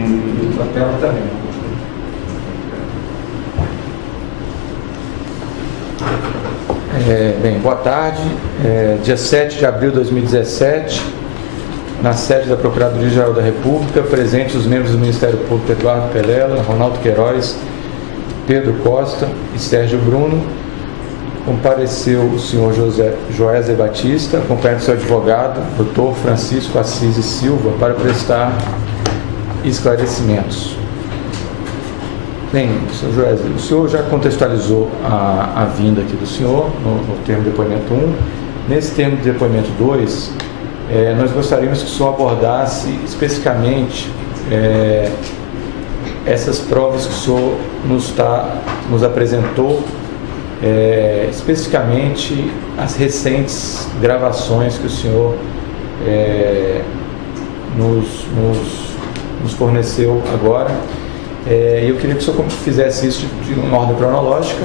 A tela também. Bem, boa tarde. Dia 7 de abril de 2017, na sede da Procuradoria-Geral da República, presentes os membros do Ministério Público Eduardo Pelela, Ronaldo Queiroz, Pedro Costa e Sérgio Bruno. Compareceu o senhor Joézer Batista, acompanhado do seu advogado, Dr. Francisco Assis e Silva, para prestar esclarecimentos. Bem, senhor Joézer, o senhor já contextualizou a vinda aqui do senhor no termo de depoimento 1. Nesse termo de depoimento 2, nós gostaríamos que o senhor abordasse especificamente essas provas que o senhor nos apresentou, especificamente as recentes gravações que o senhor nos forneceu agora. Eu queria que o senhor fizesse isso de uma ordem cronológica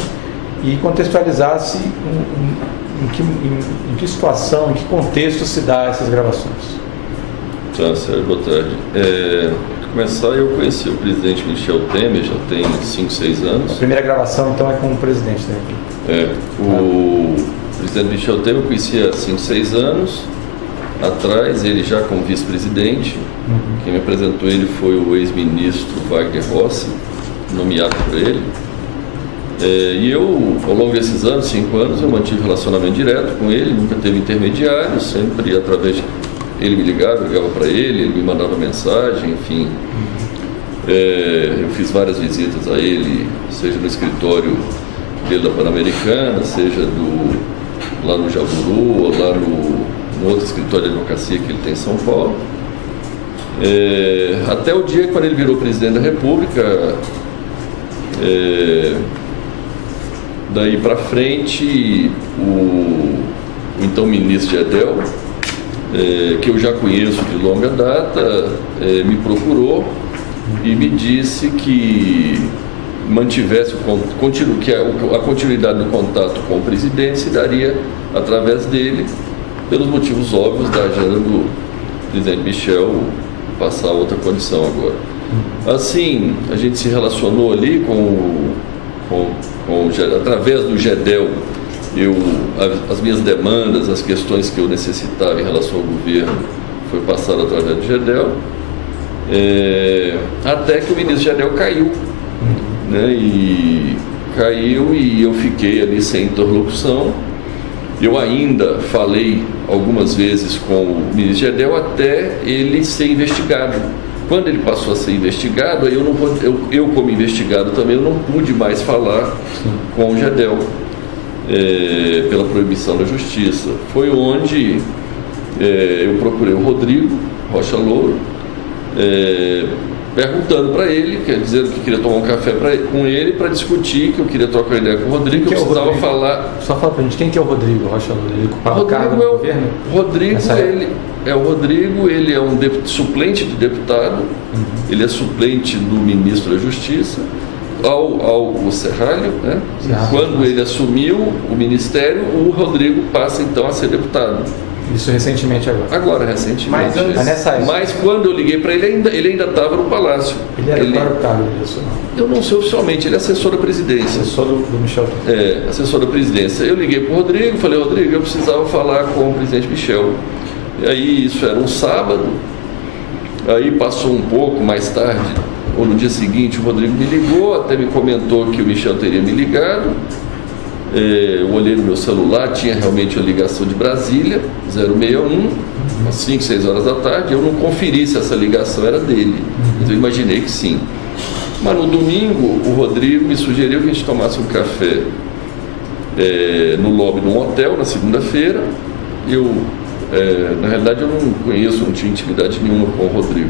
e contextualizasse em que situação, em que contexto se dá essas gravações. Tá, Sérgio, boa tarde. Para começar, eu conheci o presidente Michel Temer, já tem 5, 6 anos. A primeira gravação, então, é com o presidente, né? O presidente Michel Temer eu conhecia há 5, 6 anos atrás, ele já como vice-presidente. Quem me apresentou ele foi o ex-ministro Wagner Rossi, nomeado por ele. E eu, ao longo desses anos, 5 anos, eu mantive relacionamento direto com ele, nunca teve intermediário, sempre através de... Ele me ligava, eu ligava para ele me mandava mensagem, enfim. Eu fiz várias visitas a ele, seja no escritório dele da Pan-Americana, seja lá no Jaburu, ou lá no outro escritório de advocacia que ele tem em São Paulo. Até o dia quando ele virou presidente da República, daí para frente, o então ministro Gedel, que eu já conheço de longa data, me procurou e me disse que mantivesse a continuidade do contato com o presidente se daria através dele, pelos motivos óbvios da agenda do presidente Michel passar a outra condição agora. Assim, a gente se relacionou ali através do Gedel, as minhas demandas, as questões que eu necessitava em relação ao governo, foi passado através do Gedel, até que o ministro Gedel caiu, né? E caiu e eu fiquei ali sem interlocução. Eu ainda falei algumas vezes com o ministro Gedel até ele ser investigado. Quando ele passou a ser investigado, aí eu como investigado também, eu não pude mais falar com o Gedel, pela proibição da justiça. Foi onde eu procurei o Rodrigo Rocha Louro, perguntando para ele, quer dizer, que queria tomar um café com ele para discutir, que eu queria trocar ideia com o Rodrigo, que eu precisava falar. Só fala para a gente, quem que é o Rodrigo Rocha Louro? Ele ocupava o cargo no governo? Rodrigo, ele é um suplente de deputado, ele é suplente do ministro da Justiça, ao Serralho, né? Quando ele assumiu o ministério, o Rodrigo passa então a ser deputado. Isso recentemente agora? Agora, recentemente. Mas quando eu liguei para ele ainda estava no Palácio. Ele era para o cargo disso? Eu não sei oficialmente, ele é assessor da presidência. Assessor do Michel. Assessor da presidência. Eu liguei para o Rodrigo, falei, Rodrigo, eu precisava falar com o presidente Michel. E aí, isso era um sábado, aí passou um pouco mais tarde, ou no dia seguinte, o Rodrigo me ligou, até me comentou que o Michel teria me ligado. Eu olhei no meu celular, tinha realmente a ligação de Brasília, 061, às 5, 6 horas da tarde. Eu não conferi se essa ligação era dele, mas eu imaginei que sim. Mas no domingo, o Rodrigo me sugeriu que a gente tomasse um café no lobby de um hotel, na segunda-feira. Na realidade, eu não conheço, não tinha intimidade nenhuma com o Rodrigo.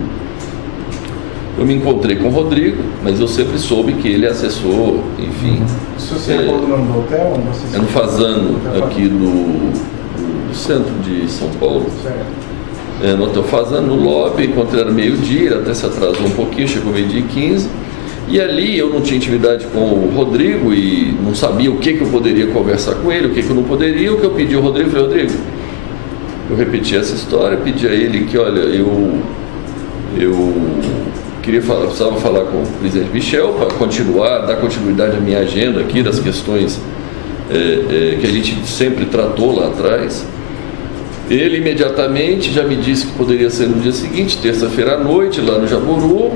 Eu me encontrei com o Rodrigo, mas eu sempre soube que ele é assessor, enfim. Você ficou no nome do hotel? É no Fazano, aqui do centro de São Paulo. No hotel Fazano, no lobby, encontrei era meio-dia, ele até se atrasou um pouquinho, chegou meio-dia e 15. E ali eu não tinha intimidade com o Rodrigo e não sabia o que eu poderia conversar com ele, o que eu não poderia. O que eu pedi ao Rodrigo, falei, Rodrigo, eu repeti essa história, pedi a ele que, olha, eu precisava falar com o presidente Michel para dar continuidade à minha agenda aqui das questões que a gente sempre tratou lá atrás. Ele imediatamente já me disse que poderia ser no dia seguinte, terça-feira à noite, lá no Jaburu,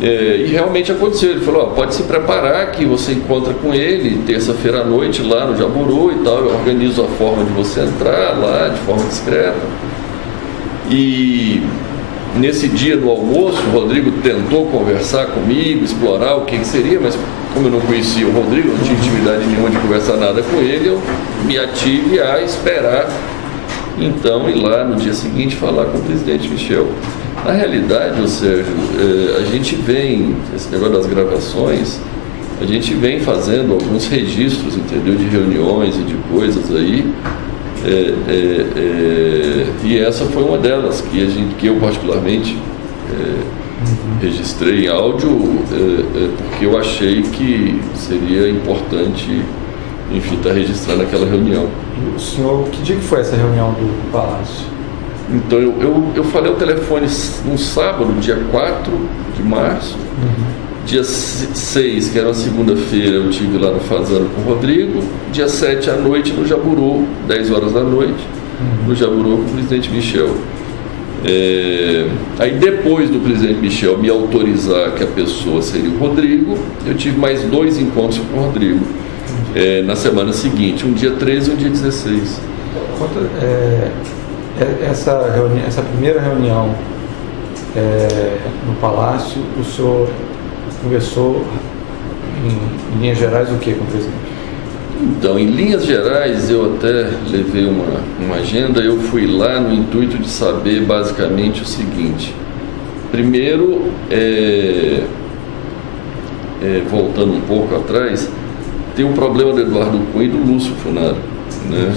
e realmente aconteceu. Ele falou: pode se preparar que você encontra com ele terça-feira à noite lá no Jaburu e tal, eu organizo a forma de você entrar lá de forma discreta. E nesse dia no almoço, o Rodrigo tentou conversar comigo, explorar o que seria, mas como eu não conhecia o Rodrigo, não tinha intimidade nenhuma de conversar nada com ele, eu me ative a esperar, então, ir lá no dia seguinte falar com o presidente Michel. Na realidade, Sérgio, a gente vem, esse negócio das gravações, a gente vem fazendo alguns registros, entendeu, de reuniões e de coisas aí, e essa foi uma delas que eu particularmente registrei em áudio, porque eu achei que seria importante, enfim, estar registrando aquela reunião. O senhor, que dia que foi essa reunião do Palácio? Então, eu falei ao telefone no sábado, dia 4 de março, dia 6, que era uma segunda-feira, eu estive lá no Fazano com o Rodrigo, dia 7 à noite no Jaburu, 10 horas da noite, no Jaburu com o presidente Michel. Aí depois do presidente Michel me autorizar que a pessoa seria o Rodrigo, eu tive mais 2 encontros com o Rodrigo, na semana seguinte, um dia 13 e um dia 16. Essa primeira reunião no Palácio, o senhor conversou em linhas gerais o que com o presidente? Então, em linhas gerais, eu até levei uma agenda. Eu fui lá no intuito de saber basicamente o seguinte. Primeiro, voltando um pouco atrás, tem um problema do Eduardo Cunha e do Lúcio Funaro, né?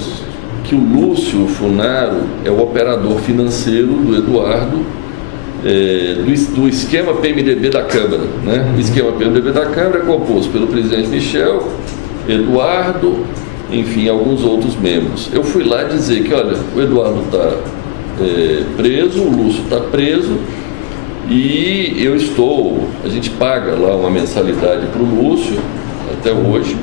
Que o Lúcio Funaro é o operador financeiro do Eduardo, do esquema PMDB da Câmara, né? O esquema PMDB da Câmara é composto pelo presidente Michel, Eduardo, enfim, alguns outros membros. Eu fui lá dizer que, olha, o Eduardo está preso, o Lúcio está preso, e a gente paga lá uma mensalidade para o Lúcio, até hoje,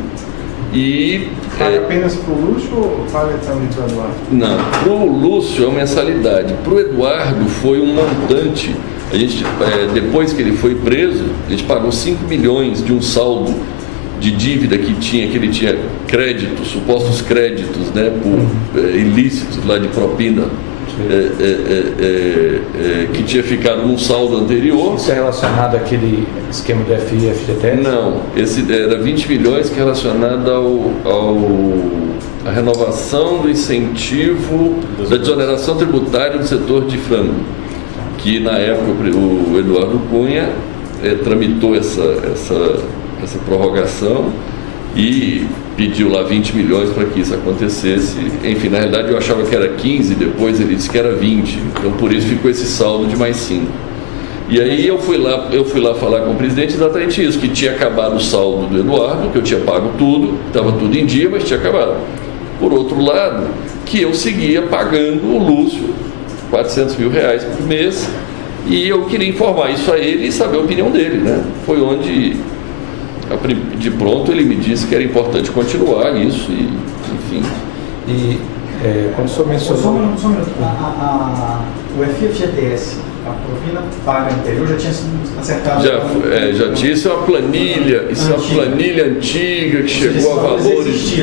e... Paga apenas para o Lúcio ou paga também para o Eduardo? Não, para o Lúcio é uma mensalidade, para o Eduardo foi um montante. A gente, depois que ele foi preso, a gente pagou 5 milhões de um saldo de dívida que ele tinha créditos, supostos créditos, né, por ilícitos lá de propina, que tinha ficado num saldo anterior. Isso é relacionado àquele esquema do FGTS? Não, esse era 20 milhões que é relacionado à renovação do incentivo da desoneração tributária do setor de frango, que na época o Eduardo Cunha tramitou essa prorrogação e pediu lá 20 milhões para que isso acontecesse. Enfim, na realidade eu achava que era 15, depois ele disse que era 20, então por isso ficou esse saldo de mais 5. E aí eu fui lá falar com o presidente exatamente isso, que tinha acabado o saldo do Eduardo, que eu tinha pago tudo, estava tudo em dia, mas tinha acabado. Por outro lado, que eu seguia pagando o Lúcio R$400 mil por mês, e eu queria informar isso a ele e saber a opinião dele, né? Foi onde, de pronto, ele me disse que era importante continuar isso, e, enfim. E quando o senhor mencionou... Só um minuto. O FGTS, a propina paga anterior, já tinha sido acertado? Já tinha, isso é uma planilha, isso é uma planilha antiga que chegou a valores...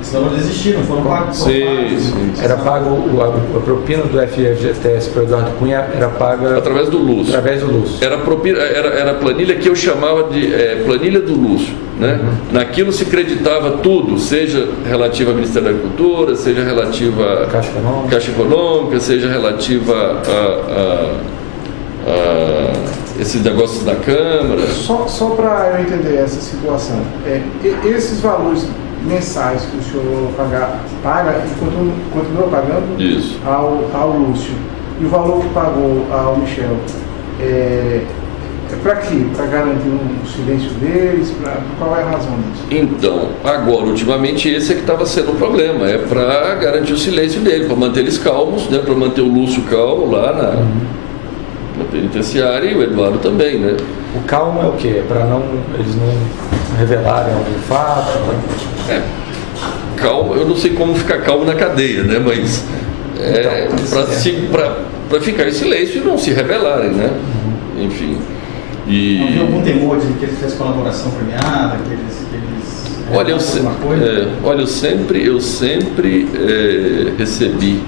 Esses valores existiram, foram pagos. Sim. Era pago a propina do FGTS para o Eduardo Cunha, era paga através do Lúcio. Era a planilha que eu chamava de planilha do Lúcio, né? Naquilo se creditava tudo, seja relativa ao Ministério da Agricultura, seja relativa à Caixa Econômica, seja relativa a esses negócios da Câmara. Só para eu entender essa situação, esses valores mensais que o senhor paga e continua pagando isso ao Lúcio, e o valor que pagou ao Michel é para quê? Para garantir um silêncio deles? Qual é a razão disso? Então, agora, ultimamente, esse é que estava sendo o problema, é para garantir o silêncio dele, para manter eles calmos, né, para manter o Lúcio calmo lá penitenciária e o Eduardo também, né? O calmo é o quê? Para eles não revelarem algum fato? Calmo, eu não sei como ficar calmo na cadeia, né? Mas para ficar em silêncio e não se revelarem, né? Enfim. Não havia algum temor de que eles fizessem colaboração premiada, que eles Olha, eu sempre recebi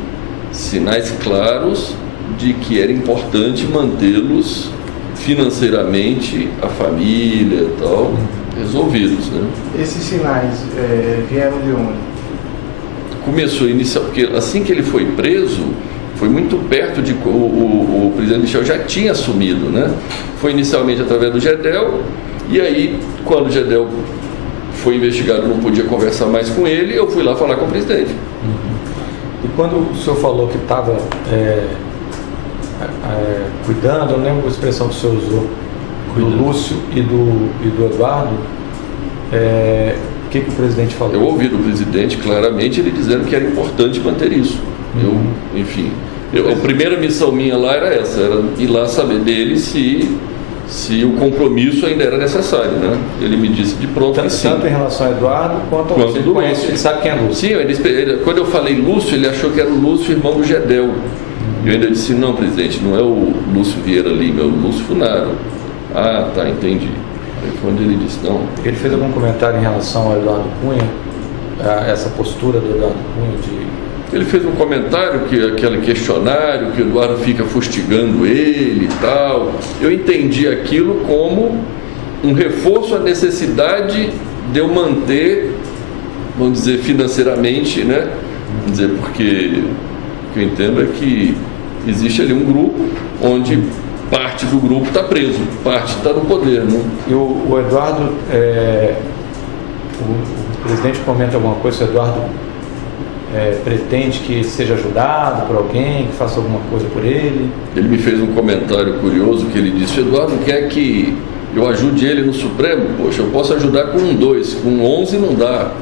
sinais claros de que era importante mantê-los financeiramente, a família e tal, resolvidos, né? Esses sinais vieram de onde? Começou porque assim que ele foi preso, foi muito perto de o presidente Michel já tinha assumido, né? Foi inicialmente através do Gedel, e aí quando o Gedel foi investigado, não podia conversar mais com ele, eu fui lá falar com o presidente. E quando o senhor falou que estava cuidando, eu não lembro a expressão que o senhor usou, do Lúcio e do Eduardo, o que o presidente falou? Eu ouvi do presidente claramente ele dizendo que era importante manter isso. A primeira missão minha lá era essa, era ir lá saber dele se o compromisso ainda era necessário, né? Ele me disse de pronto que sim. Tanto em relação ao Eduardo quanto ao Lúcio. Ele sabe quem é Lúcio? Sim, quando eu falei Lúcio, ele achou que era o Lúcio, irmão do Gedel. E eu ainda disse, não, presidente, não é o Lúcio Vieira Lima, é o Lúcio Funaro. Ah, tá, entendi. Aí quando ele disse, não. Ele fez algum comentário em relação ao Eduardo Cunha, a essa postura do Eduardo Cunha de... Ele fez um comentário, aquele questionário, que o Eduardo fica fustigando ele e tal. Eu entendi aquilo como um reforço à necessidade de eu manter, vamos dizer, financeiramente, né? Vamos dizer, porque o que eu entendo é que existe ali um grupo onde parte do grupo está preso, parte está no poder, né? E o Eduardo, o presidente comenta alguma coisa, se o Eduardo pretende que seja ajudado por alguém, que faça alguma coisa por ele? Ele me fez um comentário curioso que ele disse, Eduardo quer que eu ajude ele no Supremo? Poxa, eu posso ajudar com 2, com 11 não dá.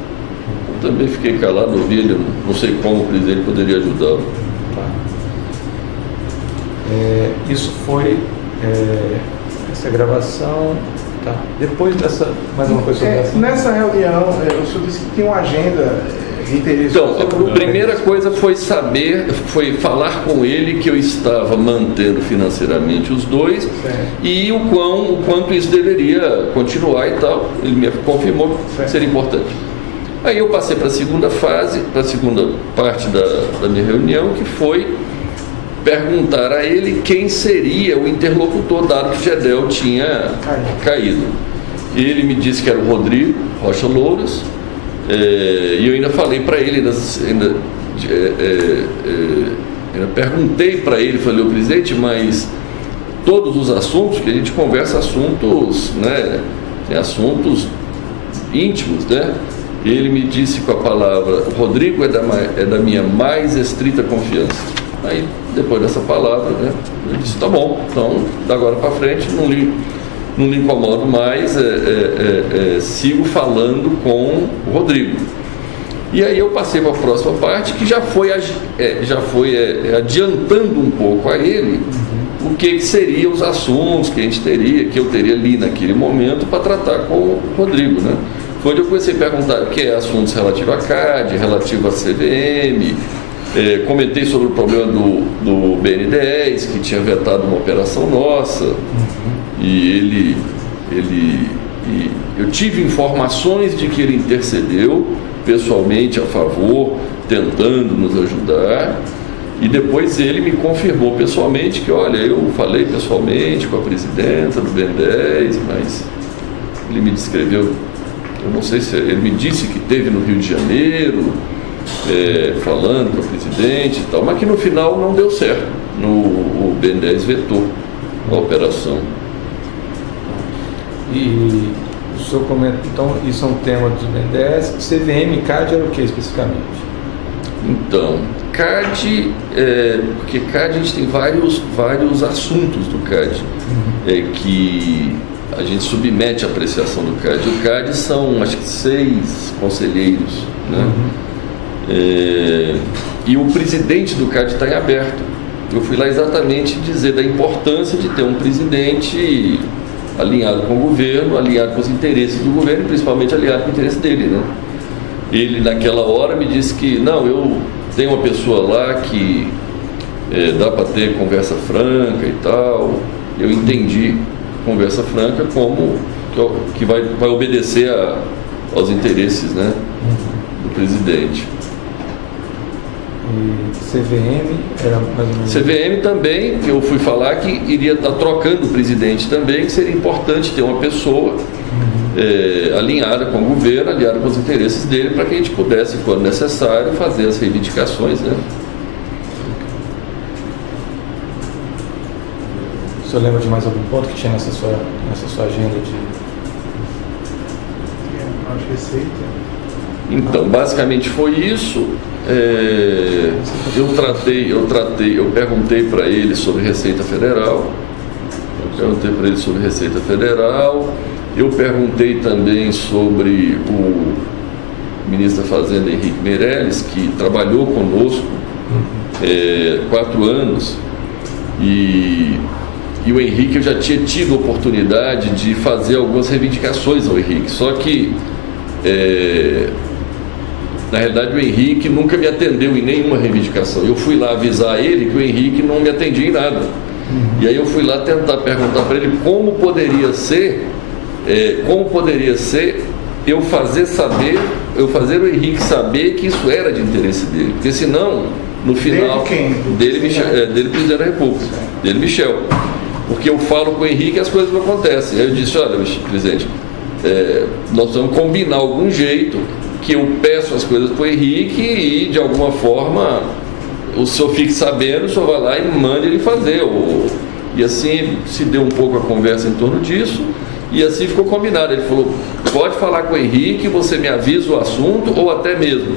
Eu também fiquei calado, ouvi ele, não sei como o presidente poderia ajudá-lo. Tá. Isso foi essa gravação. Tá. Depois dessa, mais uma coisa sobre essa. Nessa reunião, o senhor disse que tinha uma agenda. Então, a primeira coisa foi falar com ele que eu estava mantendo financeiramente os dois e o quanto isso deveria continuar e tal. Ele me confirmou que seria importante. Aí eu passei para a segunda fase, para a segunda parte da minha reunião, que foi perguntar a ele quem seria o interlocutor, dado que o Gedel tinha caído. Ele me disse que era o Rodrigo Rocha Louras. E eu ainda falei para ele, ainda perguntei para ele, falei, o presidente, mas todos os assuntos que a gente conversa, assuntos, né, assuntos íntimos, né? Ele me disse com a palavra, o Rodrigo é da minha mais estrita confiança. Aí, depois dessa palavra, né, eu disse, tá bom, então, da agora para frente, não lhe incomodo mais, sigo falando com o Rodrigo. E aí eu passei para a próxima parte, que já foi adiantando um pouco a ele o que seriam os assuntos que eu teria ali naquele momento para tratar com o Rodrigo, né? Foi onde eu comecei a perguntar que é assuntos relativos à CAD, relativo à CVM, comentei sobre o problema do BN10, que tinha vetado uma operação nossa. E eu tive informações de que ele intercedeu pessoalmente a favor, tentando nos ajudar, e depois ele me confirmou pessoalmente que, olha, eu falei pessoalmente com a presidenta do BN10, mas ele me descreveu, eu não sei se ele me disse que esteve no Rio de Janeiro, falando com a presidente e tal, mas que no final não deu certo, o BN10 vetou a operação. E o senhor comenta, então, isso é um tema dos BNDES. CVM e CAD era o que especificamente? Então, CAD, porque CAD a gente tem vários assuntos do CAD, que a gente submete à apreciação do CAD. O CAD são, acho que 6 conselheiros, né? E o presidente do CAD está em aberto. eu fui lá exatamente dizer da importância de ter um presidente alinhado com o governo, alinhado com os interesses do governo e principalmente alinhado com o interesse dele, né? Ele naquela hora me disse que não, eu tenho uma pessoa lá que dá para ter conversa franca e tal. Eu entendi conversa franca como que vai obedecer aos interesses, né, do presidente. E CVM era mais ou menos... CVM também, que eu fui falar que iria estar trocando o presidente também, que seria importante ter uma pessoa alinhada com o governo, alinhada com os interesses dele, para que a gente pudesse, quando necessário, fazer as reivindicações, né? O senhor lembra de mais algum ponto que tinha nessa sua agenda de... Acho que receita. Então, basicamente foi isso. Eu perguntei para ele sobre Receita Federal. Eu perguntei também sobre o ministro da Fazenda, Henrique Meirelles, que trabalhou conosco 4 anos. E o Henrique, eu já tinha tido a oportunidade de fazer algumas reivindicações ao Henrique. Só que, na realidade, o Henrique nunca me atendeu em nenhuma reivindicação. Eu fui lá avisar ele que o Henrique não me atendia em nada. E aí eu fui lá tentar perguntar para ele como poderia ser eu fazer o Henrique saber que isso era de interesse dele. Porque senão, no final... Dele, presidente da República. Dele, Michel. Porque eu falo com o Henrique e as coisas não acontecem. Aí eu disse, olha, presidente, nós vamos combinar algum jeito que eu peço as coisas para o Henrique e, de alguma forma, o senhor fique sabendo, o senhor vai lá e mande ele fazer. E assim se deu um pouco a conversa em torno disso e assim ficou combinado. Ele falou, pode falar com o Henrique, você me avisa o assunto ou até mesmo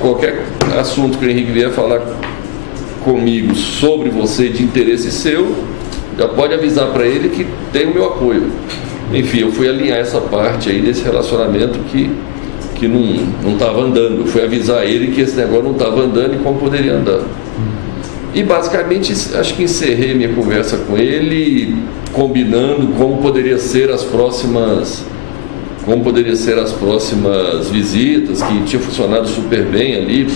qualquer assunto que o Henrique vier falar comigo sobre você de interesse seu, já pode avisar para ele que tem o meu apoio. Enfim, eu fui alinhar essa parte aí desse relacionamento que não estava andando. Eu fui avisar ele que esse negócio não estava andando e como poderia andar. E basicamente acho que encerrei minha conversa com ele, combinando como poderia ser as próximas visitas, que tinha funcionado super bem ali,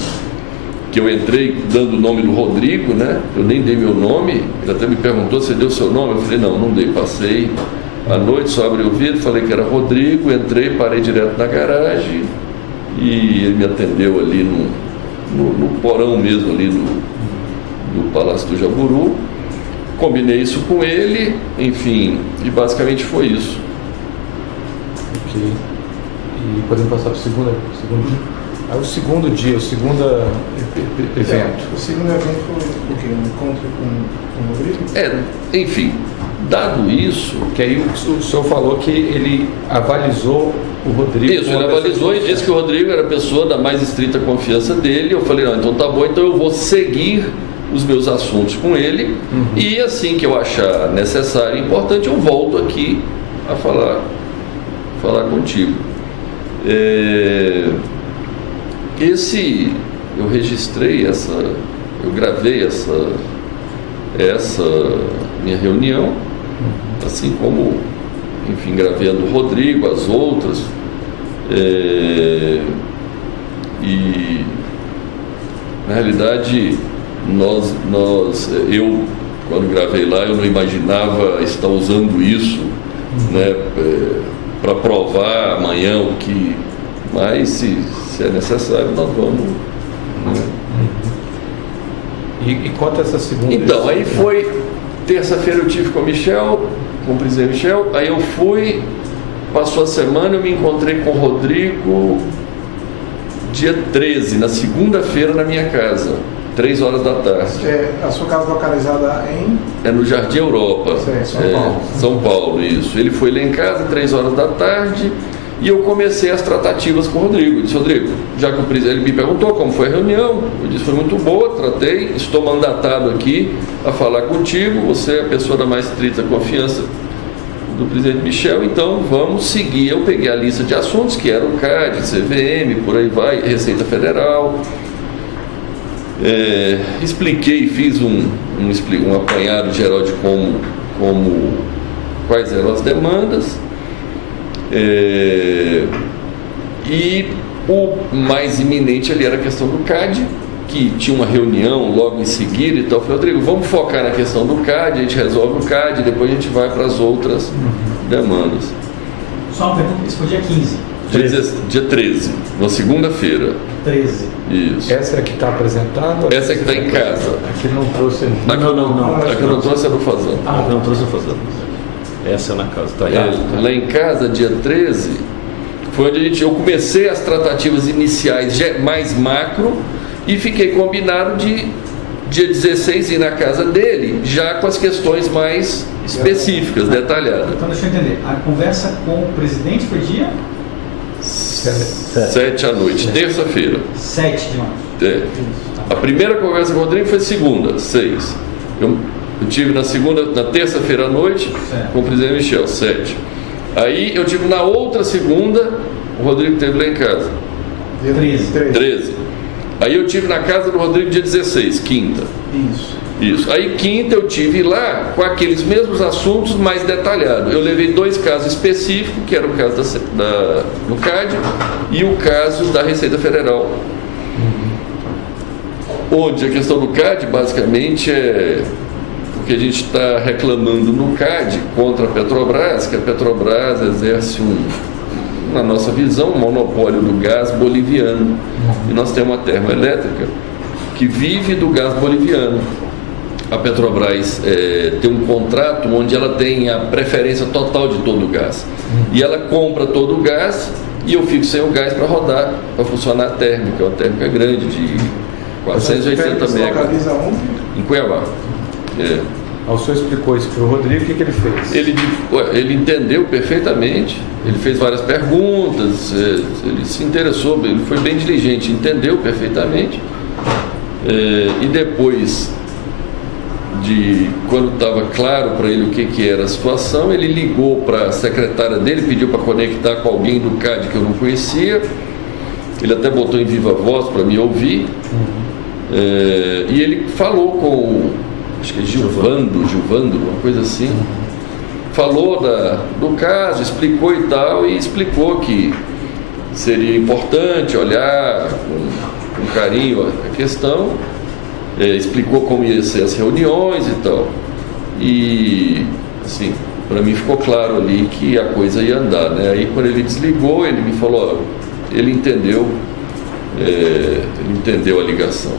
que eu entrei dando o nome do Rodrigo, né? Eu nem dei meu nome, ele até me perguntou se deu seu nome, eu falei, não dei, passei à noite, só abri o vidro, falei que era Rodrigo, entrei, parei direto na garagem e ele me atendeu ali no porão mesmo ali do Palácio do Jaburu, combinei isso com ele, enfim, e basicamente foi isso. Ok. E podemos passar para o segundo dia? O segundo evento. O segundo evento foi o quê? Um encontro com o Rodrigo? Enfim, dado isso... Que aí o senhor falou que ele avalizou o Rodrigo... Isso, ele avalizou e disse que o Rodrigo era a pessoa da mais estrita confiança dele. Eu falei, não, então tá bom, então eu vou seguir os meus assuntos com ele e assim que eu achar necessário e importante, eu volto aqui a falar contigo. Eu registrei eu gravei essa minha reunião, assim como, enfim, gravei a do Rodrigo, as outras, e na realidade eu quando gravei lá, eu não imaginava estar usando isso, né, para provar amanhã o que, mas se é necessário, nós vamos. Né? E quanto a essa segunda? Então, aí foi terça-feira eu tive com o presidente Michel, aí eu fui, passou a semana, eu me encontrei com o Rodrigo dia 13, na segunda-feira, na minha casa, 3 horas da tarde. A sua casa localizada em? No Jardim Europa. São Paulo. São Paulo, isso. Ele foi lá em casa, 3 horas da tarde, e eu comecei as tratativas com o Rodrigo. Eu disse, Rodrigo, já que o presidente ele me perguntou como foi a reunião, eu disse, foi muito boa, tratei, estou mandatado aqui a falar contigo, você é a pessoa da mais estrita confiança do presidente Michel, então vamos seguir. Eu peguei a lista de assuntos, que era o CAD, CVM, por aí vai, Receita Federal, Expliquei, fiz um apanhado geral de quais eram as demandas, e o mais iminente ali era a questão do CAD, que tinha uma reunião logo em seguida e tal. Eu falei, Rodrigo, vamos focar na questão do CAD, a gente resolve o CAD e depois a gente vai para as outras demandas. Só uma pergunta, isso foi dia 15? Dia 13, na segunda-feira. 13. Isso. Essa é a que está apresentada? Essa é que está em casa. Aqui não trouxe. Aqui eu não trouxe a do Fazano. Não trouxe a Fazano. Essa é na casa, tá? Lá em casa, dia 13, foi onde eu comecei as tratativas iniciais mais macro e fiquei combinado de dia 16 ir na casa dele, já com as questões mais específicas, detalhadas. Então deixa eu entender, a conversa com o presidente foi dia? 7 à noite, terça-feira. 7 de março. A primeira conversa com o Rodrigo foi segunda, 6. Eu tive na terça-feira à noite, certo, com o presidente Michel, 7. Aí eu tive na outra segunda, o Rodrigo esteve lá em casa. Dia 13. Aí eu tive na casa do Rodrigo dia 16, quinta. Isso. Aí quinta eu tive lá com aqueles mesmos assuntos mais detalhados. Eu levei 2 casos específicos, que era o caso do CAD e o caso da Receita Federal. Onde a questão do CAD basicamente é porque a gente está reclamando no CAD contra a Petrobras, que a Petrobras exerce na nossa visão, um monopólio do gás boliviano. E nós temos uma termoelétrica que vive do gás boliviano. A Petrobras tem um contrato onde ela tem a preferência total de todo o gás. E ela compra todo o gás e eu fico sem o gás para rodar, para funcionar a térmica. É uma térmica grande de 480 megas. Em Cuiabá. O senhor explicou isso para o Rodrigo, o que ele fez? Ele entendeu perfeitamente, ele fez várias perguntas, ele se interessou, ele foi bem diligente, entendeu perfeitamente. E depois, quando estava claro para ele o que era a situação, ele ligou para a secretária dele, pediu para conectar com alguém do CAD que eu não conhecia. Ele até botou em viva voz para me ouvir. E ele falou com, acho que é Gilvando, uma coisa assim. Falou do caso, explicou e tal, e explicou que seria importante olhar com carinho a questão. Explicou como ia ser as reuniões e tal. E, assim, para mim ficou claro ali que a coisa ia andar, né? Aí quando ele desligou, ele me falou, ele entendeu a ligação.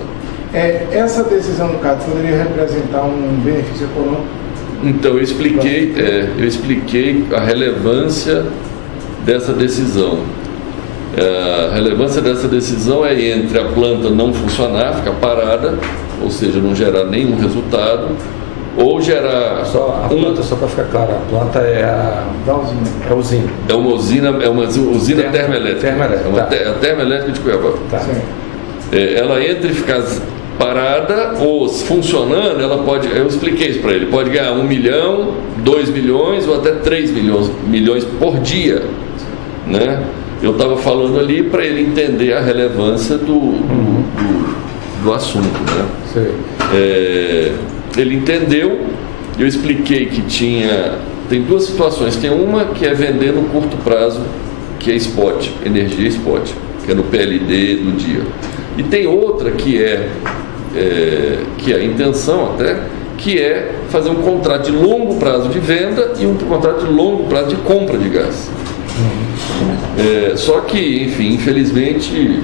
Essa decisão do CAD poderia representar um benefício econômico? Então, eu expliquei a relevância dessa decisão. A relevância dessa decisão é entre a planta não funcionar, ficar parada, ou seja, não gerar nenhum resultado, ou gerar... A planta, só para ficar claro, a planta é a usina. É uma usina termoelétrica. É a termoelétrica de Cuiabá. Tá. Ela entre ficar parada ou funcionando, ela pode, eu expliquei isso para ele, pode ganhar 1 milhão, 2 milhões ou até 3 milhões por dia, né? Eu estava falando ali para ele entender a relevância do assunto, né? Ele entendeu. Eu expliquei que tem 2 situações. Tem uma que é vender no curto prazo, que é spot, energia spot, que é no PLD do dia. E tem outra que é a intenção até, que é fazer um contrato de longo prazo de venda e um contrato de longo prazo de compra de gás. Só que, enfim, infelizmente,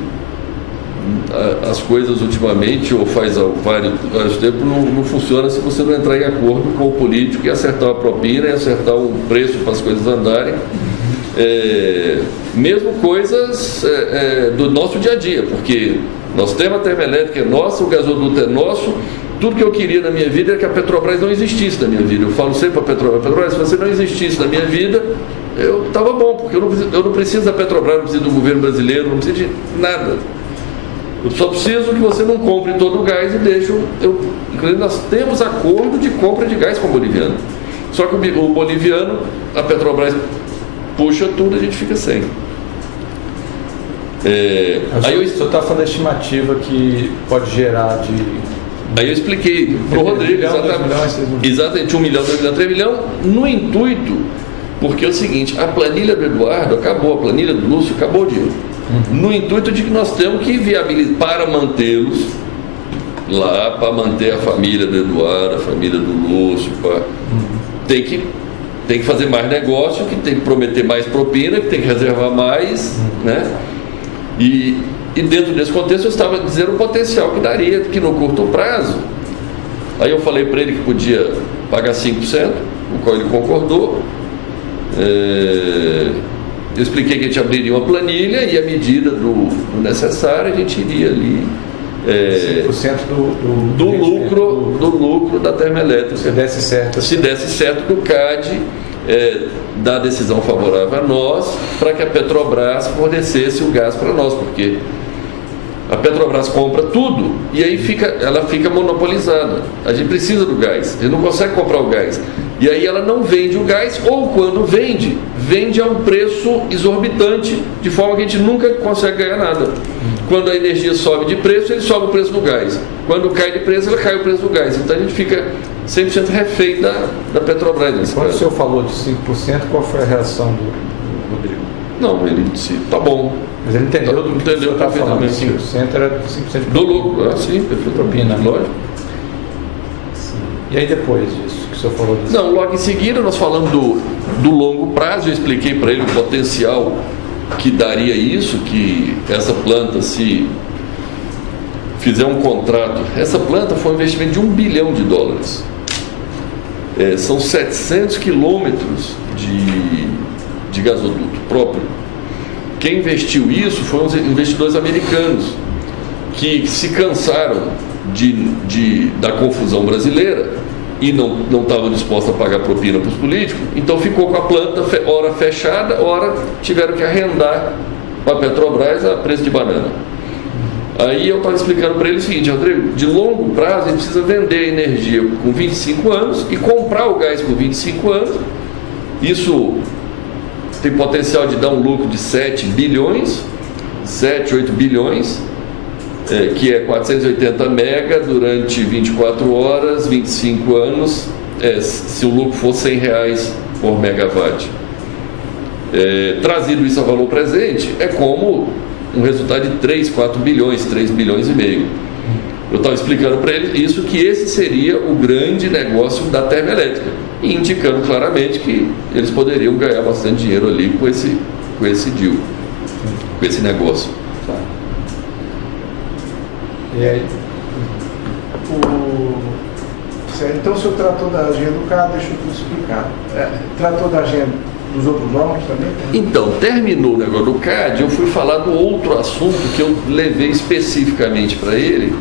as coisas ultimamente, ou faz vários tempos, não funciona se você não entrar em acordo com o político e acertar uma propina e acertar um preço para as coisas andarem. Mesmo coisas do nosso dia a dia, porque nós temos a termoelétrica, é nossa, o gasoduto é nosso. Tudo que eu queria na minha vida é que a Petrobras não existisse na minha vida. Eu falo sempre para a Petrobras, se você não existisse na minha vida, eu estava bom, porque eu não preciso da Petrobras, não preciso do governo brasileiro, não preciso de nada. Eu só preciso que você não compre todo o gás e deixe nós temos acordo de compra de gás com o boliviano. Só que o boliviano, a Petrobras puxa tudo, a gente fica sem. Aí o senhor está falando da estimativa que pode gerar de... Aí eu expliquei para o Rodrigo, exatamente 1 milhão, 2 milhões, 3 milhões, no intuito, porque é o seguinte, a planilha do Eduardo acabou, a planilha do Lúcio acabou o dinheiro. No intuito de que nós temos que viabilizar, para mantê-los lá, para manter a família do Eduardo, a família do Lúcio, tem que fazer mais negócio, que tem que prometer mais propina, que tem que reservar mais, né? E dentro desse contexto eu estava dizendo o potencial que daria, que no curto prazo, aí eu falei para ele que podia pagar 5%, o qual ele concordou. Eu expliquei que a gente abriria uma planilha e à medida do necessário a gente iria ali 5% do lucro da termoelétrica. Se desse certo. Se desse certo, o CAD dá a decisão favorável a nós para que a Petrobras fornecesse o gás para nós, porque a Petrobras compra tudo e aí ela fica monopolizada. A gente precisa do gás, a gente não consegue comprar o gás. E aí ela não vende o gás, ou quando vende a um preço exorbitante, de forma que a gente nunca consegue ganhar nada. Quando a energia sobe de preço, ele sobe o preço do gás. Quando cai de preço, ele cai o preço do gás. Então a gente fica 100% refém da Petrobras. Quando o senhor falou de 5%, qual foi a reação do Rodrigo? Não, ele disse, tá bom. Mas ele entendeu do que o senhor estava falando. 5% era 5% do lucro. Sim, propina, lógico. E aí depois disso, que o senhor falou disso? Não, logo em seguida nós falamos do longo prazo. Eu expliquei para ele o potencial que daria isso, que essa planta, se fizer um contrato, essa planta foi um investimento de $1 bilhão. São 700 quilômetros de gasoduto próprio. Quem investiu isso foram os investidores americanos, que se cansaram da confusão brasileira e não estavam dispostos a pagar propina para os políticos, então ficou com a planta hora fechada, hora tiveram que arrendar para a Petrobras a preço de banana. Aí eu estava explicando para ele o seguinte: Rodrigo, de longo prazo a gente precisa vender a energia com 25 anos e comprar o gás com 25 anos. Isso tem potencial de dar um lucro de 7 bilhões, 7, 8 bilhões, que é 480 mega durante 24 horas, 25 anos, se o lucro for R$100 por megawatt. Trazido isso a valor presente, é como um resultado de 3, 4 bilhões, 3 bilhões e meio. Eu estava explicando para ele isso, que esse seria o grande negócio da termoelétrica, e indicando claramente que eles poderiam ganhar bastante dinheiro ali com esse deal, com esse negócio. E aí? Então o senhor tratou da agenda do CAD, deixa eu explicar. Tratou da agenda dos outros órgãos também? Então, terminou o negócio do CAD, eu fui falar do outro assunto que eu levei especificamente para ele,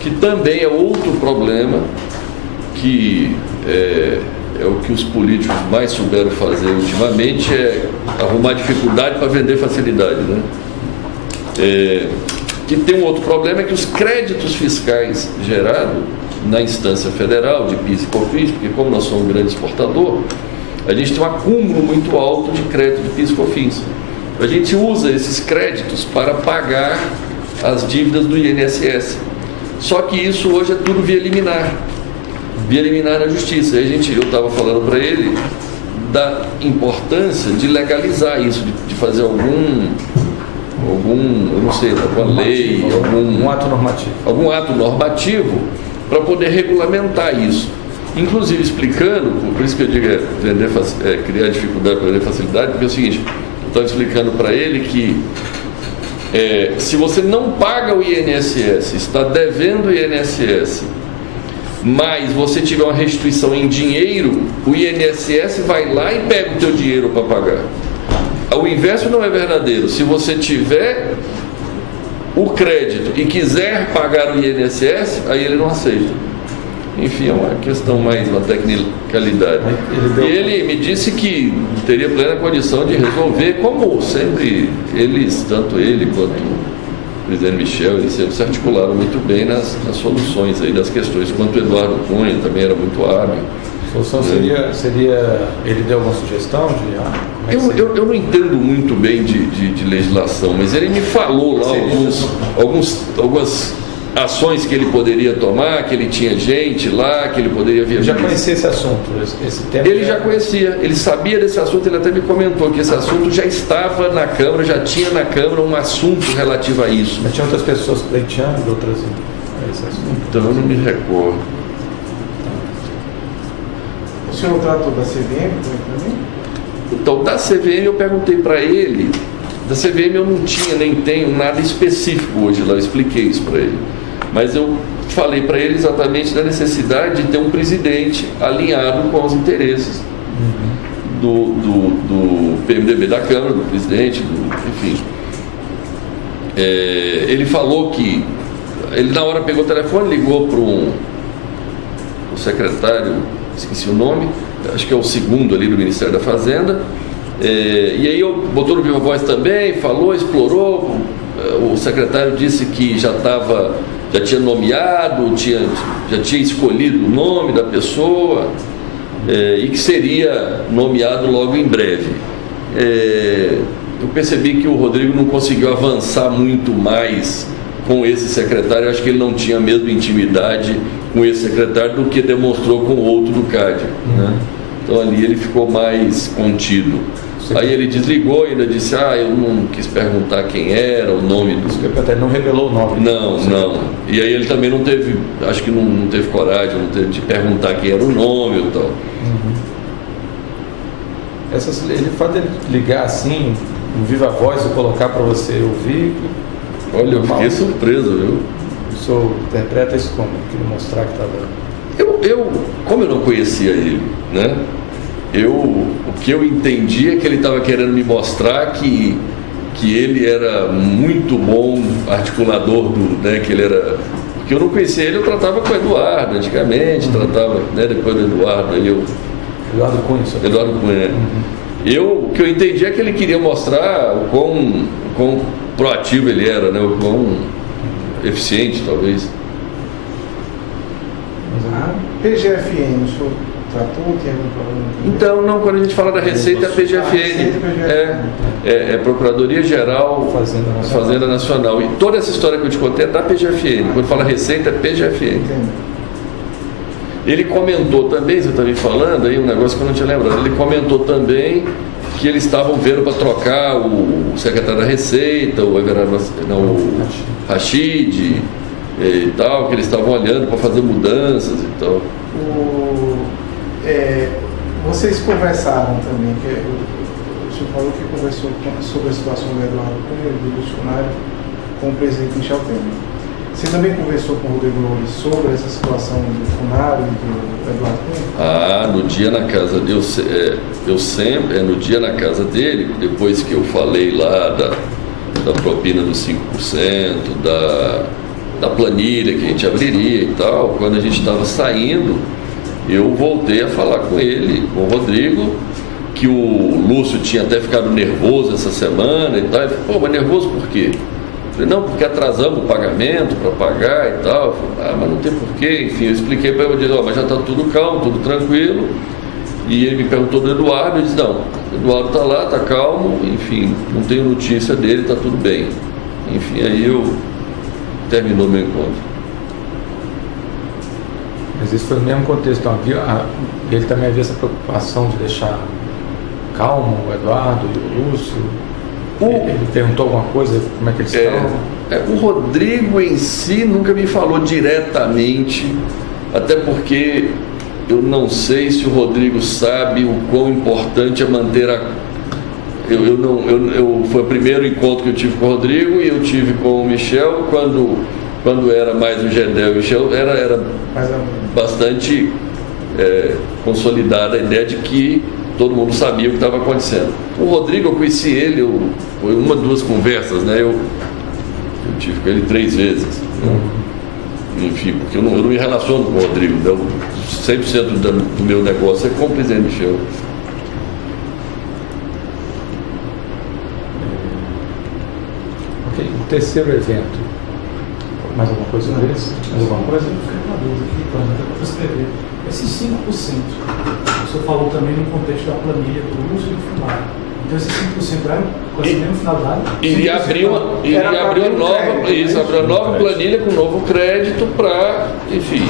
que também é outro problema, que é o que os políticos mais souberam fazer ultimamente, é arrumar dificuldade para vender facilidade, né? Que tem um outro problema, é que os créditos fiscais gerados na instância federal, de PIS e COFINS, porque como nós somos um grande exportador, a gente tem um acúmulo muito alto de crédito de PIS e COFINS. A gente usa esses créditos para pagar as dívidas do INSS. Só que isso hoje é tudo via liminar na justiça. Aí eu estava falando para ele da importância de legalizar isso, de fazer algum, eu não sei, alguma lei, algum ato normativo para poder regulamentar isso. Inclusive explicando, por isso que eu digo criar dificuldade para vender facilidade, porque é o seguinte, eu estava explicando para ele que se você não paga o INSS, está devendo o INSS, mas você tiver uma restituição em dinheiro, o INSS vai lá e pega o teu dinheiro para pagar. O inverso não é verdadeiro. Se você tiver o crédito e quiser pagar o INSS, aí ele não aceita. Enfim, é uma questão mais, uma tecnicalidade. E ele me disse que teria plena condição de resolver, como sempre eles, tanto ele quanto o presidente Michel, eles sempre se articularam muito bem nas soluções aí das questões, quanto o Eduardo Cunha também era muito hábil. solução seria ele deu alguma sugestão de... como é que seria? Eu não entendo muito bem de legislação, mas ele me falou lá algumas ações que ele poderia tomar, que ele tinha gente lá, que ele poderia Eu viajar. já conhecia esse assunto, esse tema. Ele já conhecia, ele sabia desse assunto, ele até me comentou que esse assunto já estava na Câmara, já tinha na Câmara um assunto relativo a isso. Mas tinha outras pessoas pleiteando, outras a esse assunto. Então eu não me recordo. O senhor tratou da CVM também? Então, da CVM eu perguntei para ele, da CVM eu não tinha nem tenho nada específico hoje lá, eu expliquei isso para ele. Mas eu falei para ele exatamente da necessidade de ter um presidente alinhado com os interesses do PMDB da Câmara, do presidente, enfim. Ele falou que, ele na hora pegou o telefone, ligou para o secretário, esqueci o nome, acho que é o segundo ali do Ministério da Fazenda, e aí botou no Viva Voz também, falou, explorou, o secretário disse que já tinha nomeado, já tinha escolhido o nome da pessoa, e que seria nomeado logo em breve. Eu percebi que o Rodrigo não conseguiu avançar muito mais com esse secretário, eu acho que ele não tinha a mesma intimidade com esse secretário do que demonstrou com o outro do CAD, né? Então ali ele ficou mais contido. Aí ele desligou e ainda disse, eu não quis perguntar quem era, o nome do... Ele não revelou o nome. Não. E aí ele também não teve, acho que não teve coragem, de perguntar quem era o nome e tal. Ele faz ele ligar assim, no Viva Voz, e colocar para você ouvir. Olha, eu fiquei surpreso, viu? O senhor interpreta isso como? Queria mostrar que estava... Como eu não conhecia ele, né? O que eu entendi é que ele estava querendo me mostrar que ele era muito bom articulador que ele era... Porque eu não conhecia ele, eu tratava com o Eduardo antigamente, tratava, né, depois do Eduardo, Eduardo Cunha. Eduardo Cunha. O que eu entendi é que ele queria mostrar o quão proativo ele era, né? O quão eficiente, talvez. PGFN, o senhor tratou? Tem algum problema? Então, não, quando a gente fala da Receita, é a PGFN. É Procuradoria Geral Fazenda Nacional. E toda essa história que eu te contei é da PGFN. Quando fala Receita, é PGFN. Ele comentou também, você está me falando aí um negócio que eu não tinha lembrado, ele comentou também que eles estavam vendo para trocar o secretário da Receita, o Rachid e tal, que eles estavam olhando para fazer mudanças e tal. Vocês conversaram também, o senhor falou que conversou sobre a situação do Eduardo Cunha e do Bolsonaro com o presidente Michel Temer. Você também conversou com o Rodrigo Loures sobre essa situação do Funaro e do Eduardo Cunha? No dia na casa dele, eu sempre, no dia na casa dele, depois que eu falei lá da propina dos 5%, da planilha que a gente abriria e tal, quando a gente estava saindo, eu voltei a falar com ele, com o Rodrigo, que o Lúcio tinha até ficado nervoso essa semana e tal. Ele falou, mas nervoso por quê? Eu falei, não, porque atrasamos o pagamento para pagar e tal. Eu falei, mas não tem porquê. Enfim, eu expliquei para ele, eu disse, mas já está tudo calmo, tudo tranquilo. E ele me perguntou do Eduardo, eu disse, não, o Eduardo está lá, está calmo, enfim, não tenho notícia dele, está tudo bem. Enfim, aí terminou meu encontro. Mas isso foi no mesmo contexto, então, ele também havia essa preocupação de deixar calmo o Eduardo e o Lúcio. Ele perguntou alguma coisa, como é que eles estão? O Rodrigo em si nunca me falou diretamente, até porque eu não sei se o Rodrigo sabe o quão importante é manter foi o primeiro encontro que eu tive com o Rodrigo e eu tive com o Michel quando era mais o Gedel e o Michel, era bastante consolidada a ideia de que todo mundo sabia o que estava acontecendo. O Rodrigo, eu conheci ele, foi uma, duas conversas, né? Eu tive com ele 3 vezes. Né? Enfim, porque eu não me relaciono com o Rodrigo. Né? 100% do meu negócio é com o presidente Michel. Ok, o terceiro evento. Mais alguma coisa sobre isso? Mais alguma coisa? Eu fiquei com uma dúvida aqui, quando eu vou escrever. Esses 5%, o senhor falou também no contexto da planilha do uso do fundário. Então esses 5% eram com essa mesma finalidade? Iria abrir uma nova planilha com novo crédito para, enfim,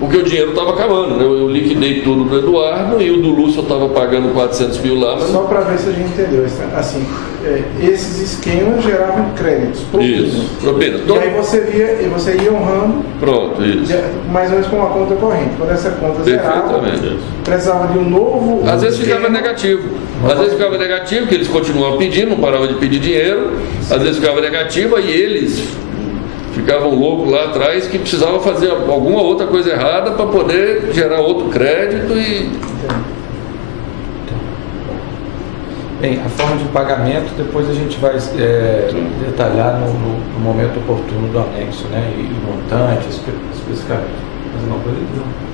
porque o dinheiro estava acabando, né? Eu liquidei tudo do Eduardo e o do Lúcio eu estava pagando 400 mil lá, mas... Só para ver se a gente entendeu, assim, esses esquemas geravam créditos, propinas. Isso, propina. E aí você ia honrando, Pronto, isso. mais ou menos com uma conta corrente. Quando essa conta zerava, Perfeitamente. precisava de um novo... Às vezes ficava esquema. negativo. Às vezes ficava negativo, que eles continuavam pedindo, não paravam de pedir dinheiro. Às vezes ficava negativo, aí eles ficavam loucos lá atrás que precisavam fazer alguma outra coisa errada para poder gerar outro crédito e... Bem, a forma de pagamento depois a gente vai detalhar no momento oportuno do anexo, né? E montante, especificamente. Mais uma coisa? Não.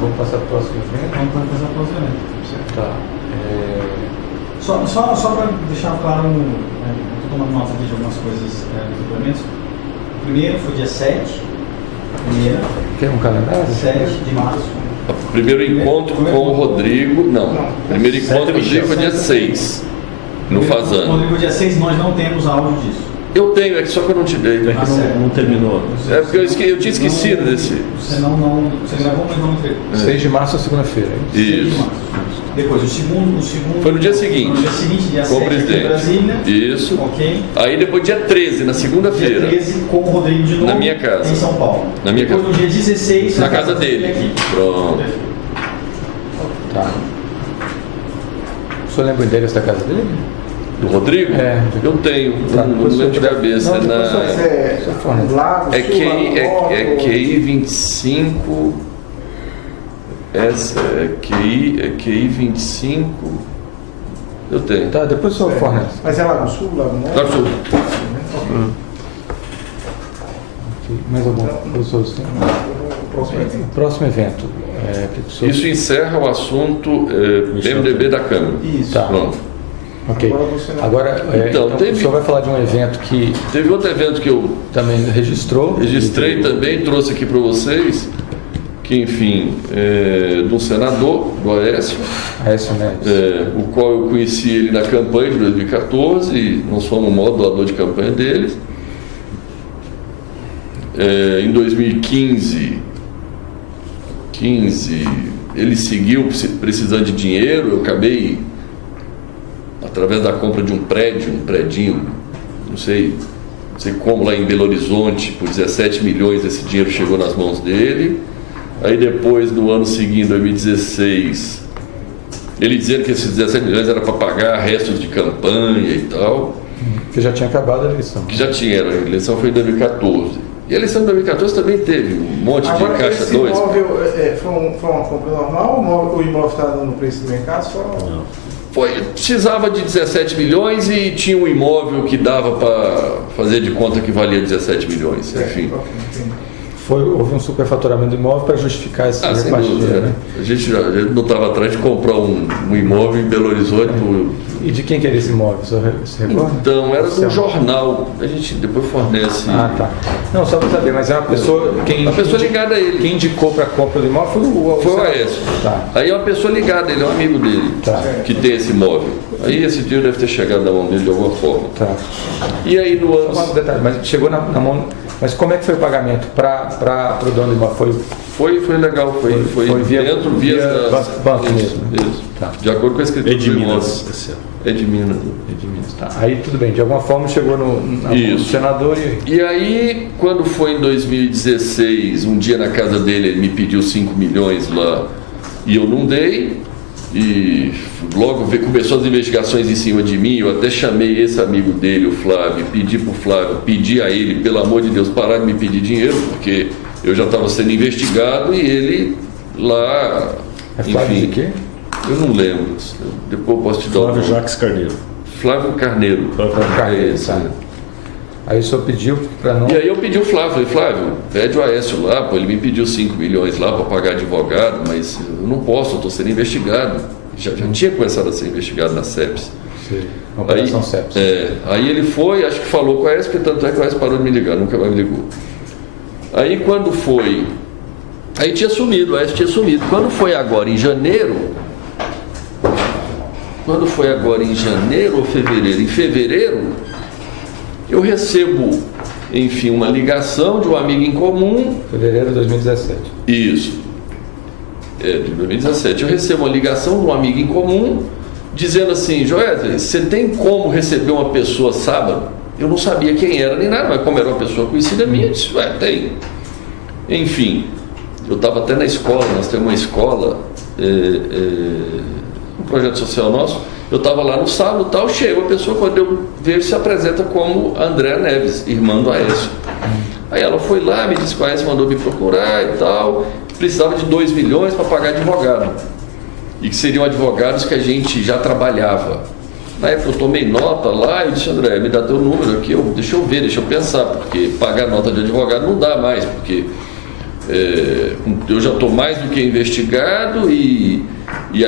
Vamos passar para o próximo evento? Vamos passar para o próximo evento. Tá. Só para deixar claro, estou tomando nota aqui de algumas coisas dos suplementos. O primeiro foi dia 7, Quer um calendário? 7 de março. O primeiro encontro com o Rodrigo... Não, o primeiro encontro com o Rodrigo foi dia 6, no Fazano. Rodrigo, dia 6 nós não temos áudio disso. Eu tenho, é que só que eu não te dei. Não terminou. É porque eu tinha esquecido desse... Você gravou, mas não entregou. 6 de março é segunda-feira. 6 de Isso. março. Depois, o segundo... Foi no dia seguinte. No dia seguinte, dia Com o 7 aqui em presidente. Brasília. Isso. Ok. Aí depois dia 13, na segunda-feira. Dia 13 com o Rodrigo de novo. Na minha casa. Em São Paulo. Na minha depois, casa. no dia 16... Na casa dele. Aqui. Pronto. Tá. O senhor lembra o endereço da casa dele? Do Rodrigo? É. Eu tenho, Tá, não lembro de cabeça. Não, É depois na... Lago, É Sul, QI 25. Essa é QI 25. Eu tenho. Tá, depois o senhor fornece. Mas é Lago Sul, Lago Norte? Lago Sul. Ok. Mais algum? Professor, sim? Próximo evento. Que o senhor- Isso encerra o assunto PMDB da Câmara. Isso. Tá. Pronto. Ok. Agora você não- Então, Então, teve- o senhor vai falar de um evento que Teve outro evento que eu também registrou. registrei também, trouxe aqui para vocês, que enfim, de um senador, do Aécio, Aécio Neves. o qual eu conheci ele na campanha de 2014, e nós fomos o maior doador de campanha deles. Em 2015, ele seguiu precisando de dinheiro, eu acabei, através da compra de um predinho, não sei como, lá em Belo Horizonte, por 17 milhões, esse dinheiro chegou nas mãos dele. Aí depois, no ano seguinte, 2016, ele dizendo que esses 17 milhões era para pagar restos de campanha e tal, Que já tinha acabado a eleição. que já tinha, a eleição foi em 2014. E a eleição de 2014 também teve um monte Agora, de caixa esse 2. imóvel foi uma compra normal ou o imóvel está no preço do mercado? Precisava de 17 milhões e tinha um imóvel que dava para fazer de conta que valia 17 milhões, enfim. Houve um superfaturamento do imóvel para justificar esse Sem repartido, dúvida, né? A gente não estava atrás de comprar um imóvel em Belo Horizonte. E de quem que era esse imóvel? O senhor se recorda? Então, era de um Oficial. jornal. A gente depois fornece. Ah, tá. Não, só para saber, mas é uma pessoa... Uma pessoa ligada a ele. Quem indicou para a compra do imóvel foi o Foi o senador. Aécio. Tá. Aí é uma pessoa ligada, ele é um amigo dele, Tá. que tem esse imóvel. Aí esse dinheiro deve ter chegado na mão dele de alguma forma. Tá. E aí no ano. Só um detalhe, mas chegou na mão... Mas como é que foi o pagamento para o dono do imóvel? Foi legal, foi via banco isso, mesmo. Isso. Tá. De acordo com a escritura É de do Minas. imóvel. esse ano. É de Minas. De Minas, tá. Aí tudo bem, de alguma forma chegou na mão do Isso. senador e... E aí, quando foi em 2016, um dia na casa dele, ele me pediu 5 milhões lá e eu não dei. E logo começou as investigações em cima de mim. Eu até chamei esse amigo dele, o Flávio, pedi a ele, pelo amor de Deus, parar de me pedir dinheiro, porque eu já estava sendo investigado e ele lá, É Flávio de enfim, quê? eu não lembro. Depois eu posso te dar o Flávio nome. Jacques Carneiro. Flávio Carneiro. Carneiro, É esse, tá. né? Aí o senhor pediu para não... E aí eu pedi o Flávio, falei, Flávio, pede o Aécio lá, pô, ele me pediu 5 milhões lá para pagar advogado, mas eu não posso, eu estou sendo investigado. Já tinha começado a ser investigado na CEPS. Sei. Uma operação CEPS. Aí ele foi, acho que falou com o Aécio, porque tanto é que o Aécio parou de me ligar, nunca mais me ligou. Aí quando foi Aí tinha sumido, o Aécio tinha sumido. Quando foi agora em janeiro ou fevereiro, em fevereiro, eu recebo, enfim, uma ligação de um amigo em comum. Fevereiro de 2017. Isso. De 2017. Eu recebo uma ligação de um amigo em comum dizendo assim: Joesley, você tem como receber uma pessoa sábado? Eu não sabia quem era nem nada, mas como era uma pessoa conhecida minha, eu disse: tem. Enfim, eu estava até na escola, nós temos uma escola, um projeto social nosso. Eu estava lá no sábado e tal, chega uma pessoa, quando eu vejo, se apresenta como Andréa Neves, irmã do Aécio. Aí ela foi lá, me disse que o Aécio mandou me procurar e tal, precisava de 2 milhões para pagar advogado. E que seriam advogados que a gente já trabalhava. Na época eu tomei nota lá e disse: André, me dá teu número aqui, deixa eu ver, deixa eu pensar, porque pagar nota de advogado não dá mais, porque eu já estou mais do que investigado e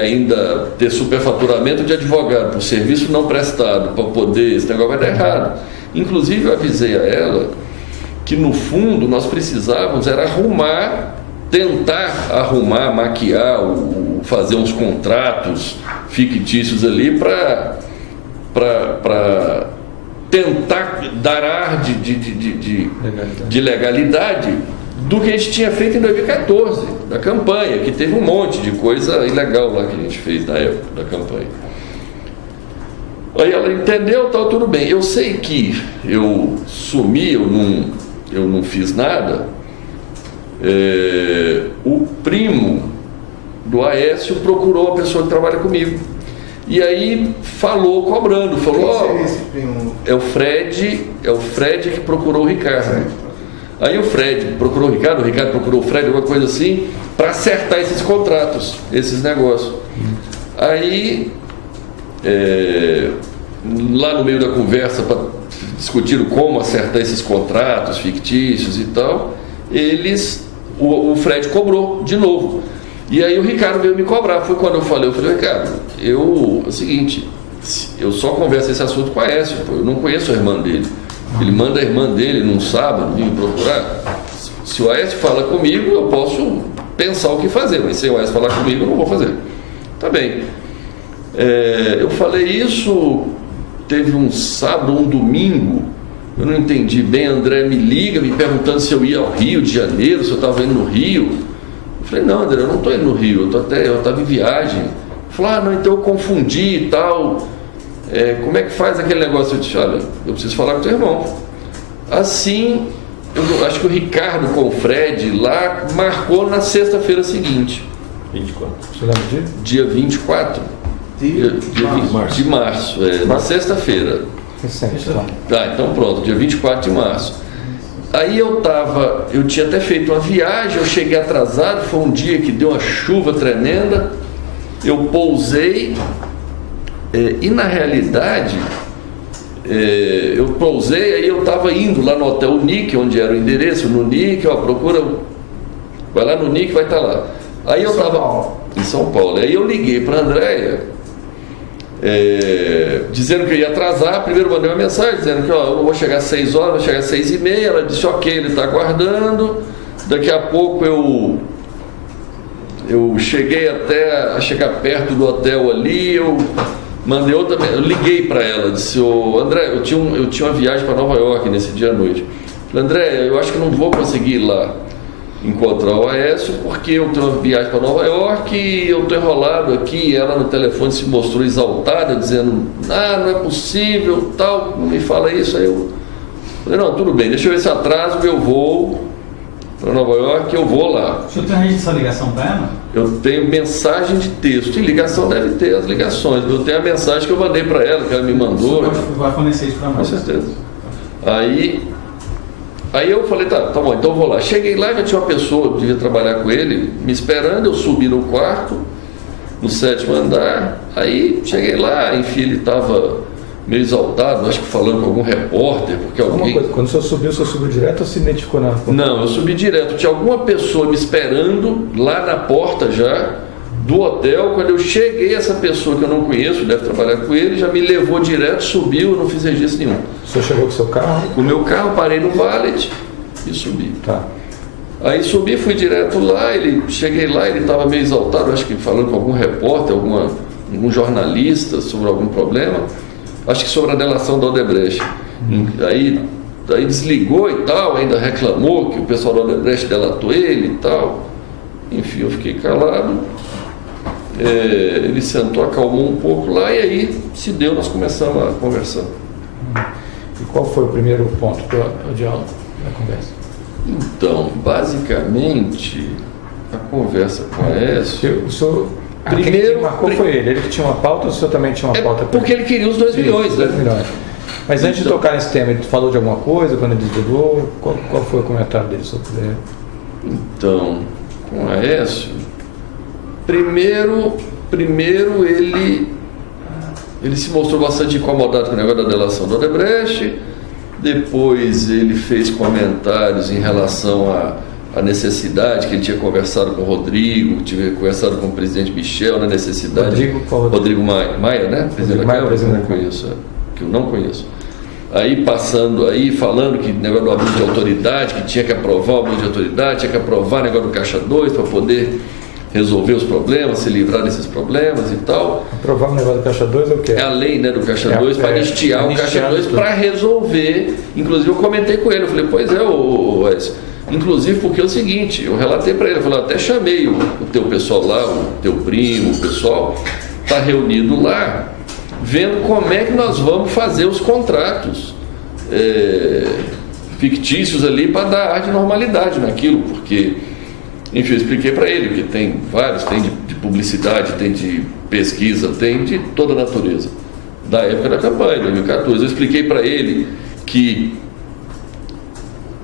ainda ter superfaturamento de advogado por serviço não prestado, para poder, esse negócio vai dar errado. Inclusive eu avisei a ela que no fundo nós precisávamos era tentar arrumar, maquiar, fazer uns contratos fictícios ali para tentar dar ar de legalidade do que a gente tinha feito em 2014, da campanha, que teve um monte de coisa ilegal lá que a gente fez na época da campanha. Aí ela entendeu, tal, tudo bem. Eu sei que eu sumi, eu não fiz nada. O primo do Aécio procurou a pessoa que trabalha comigo. E aí falou, cobrando, falou: Quem seria esse primo? É o Fred que procurou o Ricardo. Aí o Fred procurou o Ricardo procurou o Fred, alguma coisa assim, para acertar esses contratos, esses negócios. Aí, lá no meio da conversa, para discutir como acertar esses contratos fictícios e tal, o Fred cobrou de novo. E aí o Ricardo veio me cobrar. Foi quando eu falei: Ricardo, é o seguinte, eu só converso esse assunto com a Aécio, eu não conheço a irmã dele. Ele manda a irmã dele num sábado vir me procurar. Se o Aécio fala comigo, eu posso pensar o que fazer, mas se o Aécio falar comigo, eu não vou fazer. Tá bem. Eu falei isso, teve um sábado, um domingo, eu não entendi bem. André me liga, me perguntando se eu ia ao Rio de Janeiro, se eu estava indo no Rio. Eu falei: não, André, eu não estou indo no Rio, eu estava em viagem. Ele falou: não, então eu confundi e tal. Como é que faz aquele negócio? Eu disse: olha, eu preciso falar com o teu irmão. Assim, eu acho que o Ricardo com o Fred lá marcou na sexta-feira seguinte. 24. Você lembra disso? Dia 24 de março. Na sexta-feira. Recente, então. Tá, então pronto, dia 24 de março. Aí eu tinha até feito uma viagem, eu cheguei atrasado, foi um dia que deu uma chuva tremenda, eu pousei, e na realidade, eu pousei, aí eu estava indo lá no Hotel Nick, onde era o endereço, no Nick, procura, vai lá no Nick, vai estar lá. Aí eu estava em São Paulo, aí eu liguei para a Andréia, dizendo que eu ia atrasar. Primeiro mandei uma mensagem dizendo que eu não vou chegar às 6 horas, vou chegar às 6h30. Ela disse: ok, ele está aguardando. Daqui a pouco eu cheguei até a chegar perto do hotel ali, eu mandei outra, eu liguei para ela, disse: André, eu tinha uma viagem para Nova York nesse dia à noite. Falei: André, eu acho que não vou conseguir ir lá encontrar o Aécio, porque eu tenho uma viagem para Nova York e eu estou enrolado aqui. E ela no telefone se mostrou exaltada, dizendo: não é possível, tal, não me fala isso. Aí eu falei: não, tudo bem, deixa eu ver se atraso, eu vou para Nova York, eu vou lá. O senhor tem registro essa ligação para ela? Eu tenho mensagem de texto, e ligação deve ter as ligações, eu tenho a mensagem que eu mandei para ela, que ela me mandou. Vai fornecer isso para nós. Com certeza. Aí eu falei: tá bom, então eu vou lá. Cheguei lá, já tinha uma pessoa que devia trabalhar com ele me esperando. Eu subi no quarto, no 7º andar. Aí cheguei lá, enfim, ele estava meio exaltado, acho que falando com algum repórter, porque alguém... Quando o senhor subiu direto ou se identificou na... Não, eu subi direto. Tinha alguma pessoa me esperando lá na porta já do hotel. Quando eu cheguei, essa pessoa que eu não conheço, deve trabalhar com ele, já me levou direto, subiu, eu não fiz registro nenhum. O senhor chegou com o seu carro? Com o meu carro, parei no valet e subi. Tá. Aí subi, fui direto lá, cheguei lá, ele estava meio exaltado, acho que falando com algum repórter, algum jornalista sobre algum problema, acho que sobre a delação da Odebrecht. Aí desligou e tal, ainda reclamou que o pessoal da Odebrecht delatou ele e tal. Enfim, eu fiquei calado. Ele sentou, acalmou um pouco lá e aí se deu, nós começamos a conversar. E qual foi o primeiro ponto do diálogo da conversa? Então, basicamente, a conversa com a Aécio... O senhor, quem marcou foi ele? Ele que tinha uma pauta ou o senhor também tinha uma pauta? Porque ele queria os 2 milhões, né? 2 milhões. Mas antes de tocar nesse tema, ele falou de alguma coisa quando ele desligou? Qual foi o comentário dele sobre ele? Então, com a Aécio, primeiro ele se mostrou bastante incomodado com o negócio da delação da Odebrecht. Depois ele fez comentários em relação à necessidade, que ele tinha conversado com o Rodrigo, tinha conversado com o presidente Michel na necessidade. Rodrigo Maia, né? Presidente da Câmara, que eu não conheço. Aí falando que negócio do abuso de autoridade, que tinha que aprovar o abuso de autoridade, tinha que aprovar o negócio do Caixa 2 para poder resolver os problemas, se livrar desses problemas e tal. Aprovar o negócio do Caixa 2 é o quê? É a lei, né, do Caixa 2 para anistiar o Caixa 2 para resolver. Inclusive eu comentei com ele, eu falei, pois é, Wes. Inclusive porque é o seguinte, eu relatei para ele, eu falei, até chamei o teu pessoal lá, o teu primo, o pessoal, está reunido lá, vendo como é que nós vamos fazer os contratos fictícios ali para dar ar de normalidade naquilo, porque, enfim, eu expliquei para ele que tem vários, tem de publicidade, tem de pesquisa, tem de toda a natureza. Da época da campanha, 2014, eu expliquei para ele que,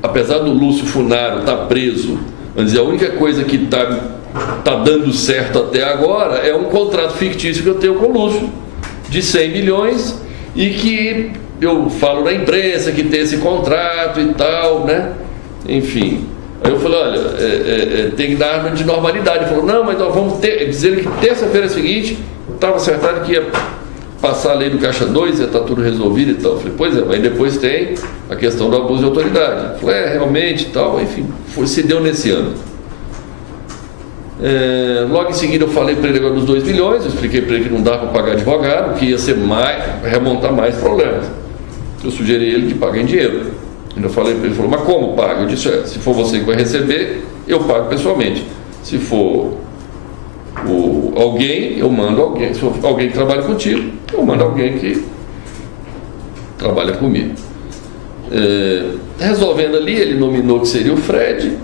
apesar do Lúcio Funaro estar preso, vamos dizer, a única coisa que está dando certo até agora é um contrato fictício que eu tenho com o Lúcio, de 100 milhões, e que eu falo na imprensa que tem esse contrato e tal, né? Enfim. Aí eu falei, olha, tem que dar de normalidade. Ele falou, não, mas nós vamos dizer que terça-feira seguinte estava acertado que ia passar a lei do Caixa 2, ia estar tudo resolvido e tal. Eu falei, pois é, mas depois tem a questão do abuso de autoridade. Ele falou, realmente e tal, enfim, se deu nesse ano. Logo em seguida eu falei para ele agora dos 2 milhões, eu expliquei para ele que não dá para pagar advogado, que ia ser remontar mais problemas. Eu sugeri ele de pagar em dinheiro. Eu falei para ele, falou, mas como paga? Eu disse, se for você que vai receber, eu pago pessoalmente. Se for alguém, eu mando alguém. Se for alguém que trabalha contigo, eu mando alguém que trabalha comigo. Resolvendo ali, ele nominou que seria o Fred,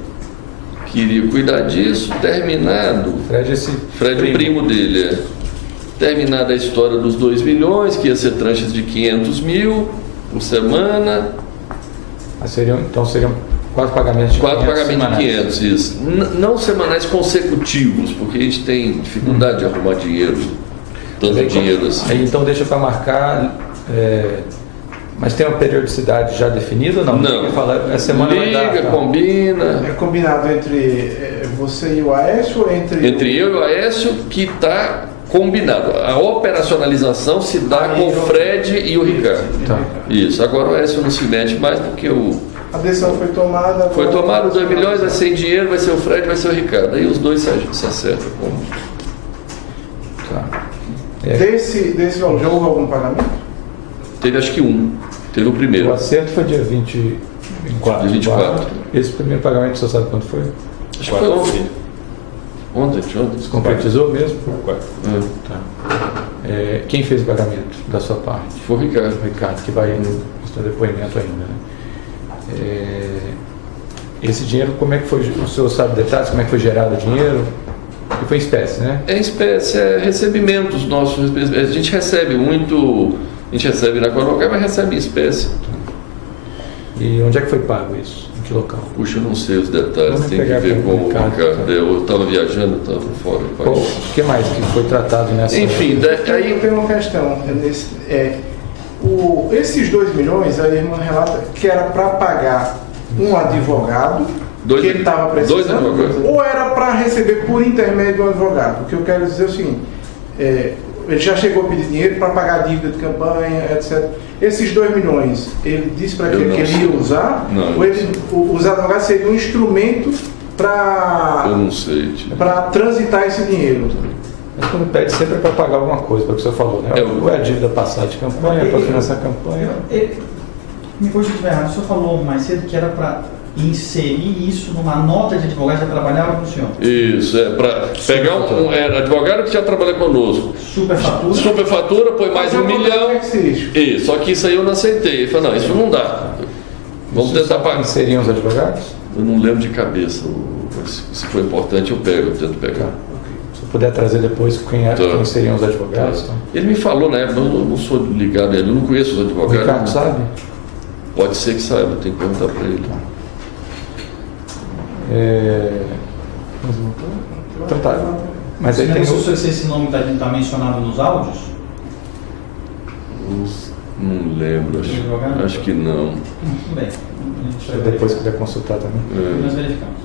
queria cuidar disso, terminado. Fred, o primo dele, terminada a história dos 2 milhões, que ia ser tranches de 500 mil por semana. Seriam 4 pagamentos de 500. 4 pagamentos de 500, isso. Não semanais consecutivos, porque a gente tem dificuldade de arrumar dinheiro, tanto dinheiro assim. Aí, então deixa para marcar, mas tem uma periodicidade já definida ou não? Não. A semana liga, combina. É combinado entre você e o Aécio ou entre... Entre eu e o Aécio, que está combinado. A operacionalização se dá com o Fred e o Ricardo. Tá. Isso. Agora o Aécio não se mete mais porque a decisão foi tomada. Foi tomado 2 milhões, vai ser em dinheiro, vai ser o Fred, vai ser o Ricardo. Aí os dois se acertam. Tá. Desse valor, já houve algum pagamento? Teve acho que Teve o primeiro. O acerto foi dia 24. Dia 24. Esse primeiro pagamento, você sabe quando foi? Acho que foi ontem. Ontem. Se concretizou mesmo? Tá. Quem fez o pagamento da sua parte? Foi o Ricardo. O Ricardo, que vai no depoimento ainda, né? Esse dinheiro, como é que foi? O senhor sabe detalhes? Como é que foi gerado o dinheiro? Que foi em espécie, né? É espécie, recebimentos nossos. A gente recebe muito, a gente recebe na Coronel, mas recebe em espécie. E onde é que foi pago isso? Em que local? Puxa, eu não sei os detalhes, Vamos tem que ver com o Ricardo. Eu estava viajando, estava fora do país. O que mais que foi tratado nessa... Enfim, aí tem uma questão. Esses 2 milhões, a irmã relata que era para pagar um advogado que ele estava precisando, ou era para receber por intermédio do advogado. O que eu quero dizer é o seguinte, ele já chegou a pedir dinheiro para pagar a dívida de campanha, etc. Esses 2 milhões, ele disse para que ele ia usar, não, ou os advogados seriam um instrumento Eu não sei. Tipo. para transitar esse dinheiro. Mas quando pede sempre é para pagar alguma coisa, para o que você falou, né? Ou é a dívida passada de campanha, para financiar a campanha. Me corrija se estiver errado, o senhor falou mais cedo que era para inserir isso numa nota de advogado que já trabalhava com o senhor. Isso, para pegar um advogado que já trabalha conosco. Superfatura, põe mais Mas $1 milhão. Isso. Só que isso aí eu não aceitei. Ele falou, não, isso não dá. Vamos tentar pagar. Seriam os advogados? Eu não lembro de cabeça. Se for importante, eu tento pegar. Se eu puder trazer depois quem seriam os advogados. Então. Ele me falou na época, eu não sou ligado a ele, eu não conheço os O advogados. Ricardo sabe? Pode ser que saiba, tem que perguntar para ele. Então tá. Mas aí tem se esse nome está mencionado nos áudios? Não lembro, acho que não. Tudo bem. Depois quiser consultar também. Nós verificamos.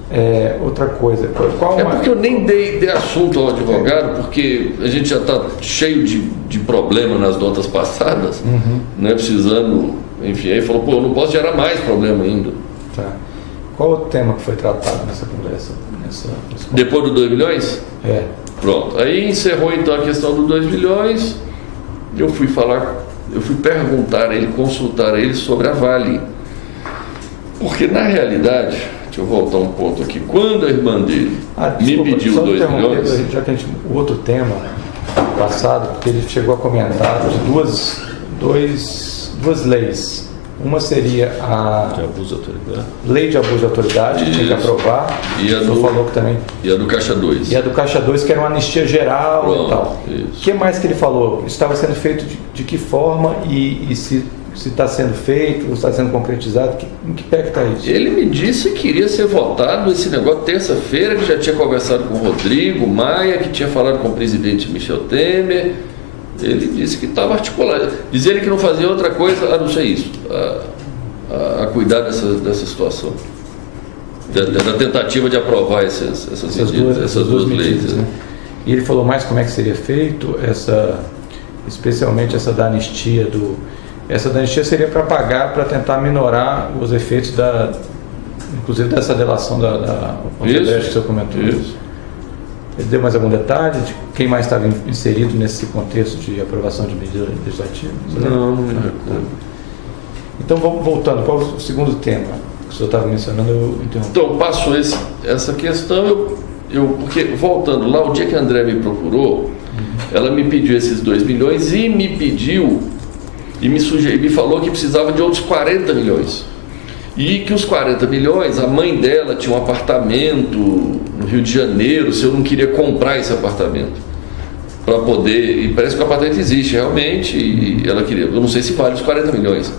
Outra coisa. Porque eu nem dei assunto ao advogado, porque a gente já está cheio de problema nas notas passadas, né, precisando, enfim, aí falou, eu não posso gerar mais problema ainda. Tá. Qual o tema que foi tratado nessa conversa? Depois do 2 milhões? Pronto. Aí encerrou então a questão do 2 milhões, eu fui perguntar a ele, consultar a ele sobre a Vale. Porque na realidade, deixa eu voltar um ponto aqui, quando a irmã dele me pediu 2 milhões... Já que o outro tema passado, porque ele chegou a comentar de duas leis. Uma seria a lei de abuso de autoridade, que tinha que aprovar. E a do Caixa 2. E a do Caixa 2, que era uma anistia geral. Pronto, e tal. O que mais que ele falou? Estava sendo feito de que forma e se está sendo feito, ou está sendo concretizado, em que pé que está isso? Ele me disse que iria ser votado esse negócio terça-feira, que já tinha conversado com o Rodrigo Maia, que tinha falado com o presidente Michel Temer. Ele disse que estava articulado. Dizia ele que não fazia outra coisa a não ser isso, a cuidar dessa situação. Da tentativa de aprovar essas duas leis. Né? E ele falou mais como é que seria feito, especialmente essa da anistia Essa da anistia seria para pagar, para tentar minorar os efeitos inclusive dessa delação da Odebrecht que o senhor comentou. Isso. Ele deu mais algum detalhe de quem mais estava inserido nesse contexto de aprovação de medida legislativa? Não me recordo. Então, voltando para o segundo tema que o senhor estava mencionando, eu interrompi. Então, passou essa questão, porque voltando lá, o dia que a André me procurou, ela me pediu esses 2 milhões e me pediu, e me falou que precisava de outros 40 milhões. E que os 40 milhões, a mãe dela tinha um apartamento no Rio de Janeiro, se eu não queria comprar esse apartamento para poder, e parece que o apartamento existe realmente, e ela queria, eu não sei se vale os 40 milhões.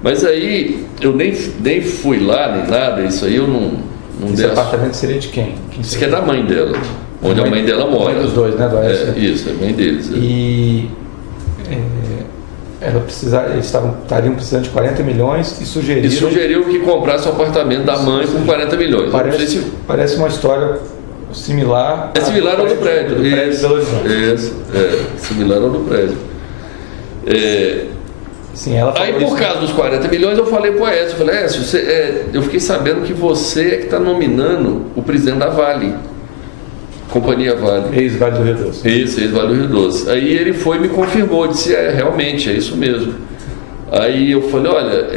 Mas aí, eu nem fui lá, nem nada, isso aí eu não Esse apartamento seria de quem? Isso que é da mãe dela, onde a mãe dela mora. Mãe dos dois, né? Isso, é a mãe deles. E eles estariam precisando de 40 milhões e sugeriu que comprasse o apartamento da mãe por 40 milhões. Parece uma história similar. É similar ao do prédio. Do prédio de Belo Horizonte. Similar ao do prédio. Sim, ela falou aí, por causa dos 40 milhões, eu falei para o Écio, eu fiquei sabendo que você é que está nominando o presidente da Vale. Companhia Vale. Ex-Vale do Rio Doce. Isso, ex-Vale do Rio Doce. Aí ele foi e me confirmou, disse, realmente, é isso mesmo. Aí eu falei, olha,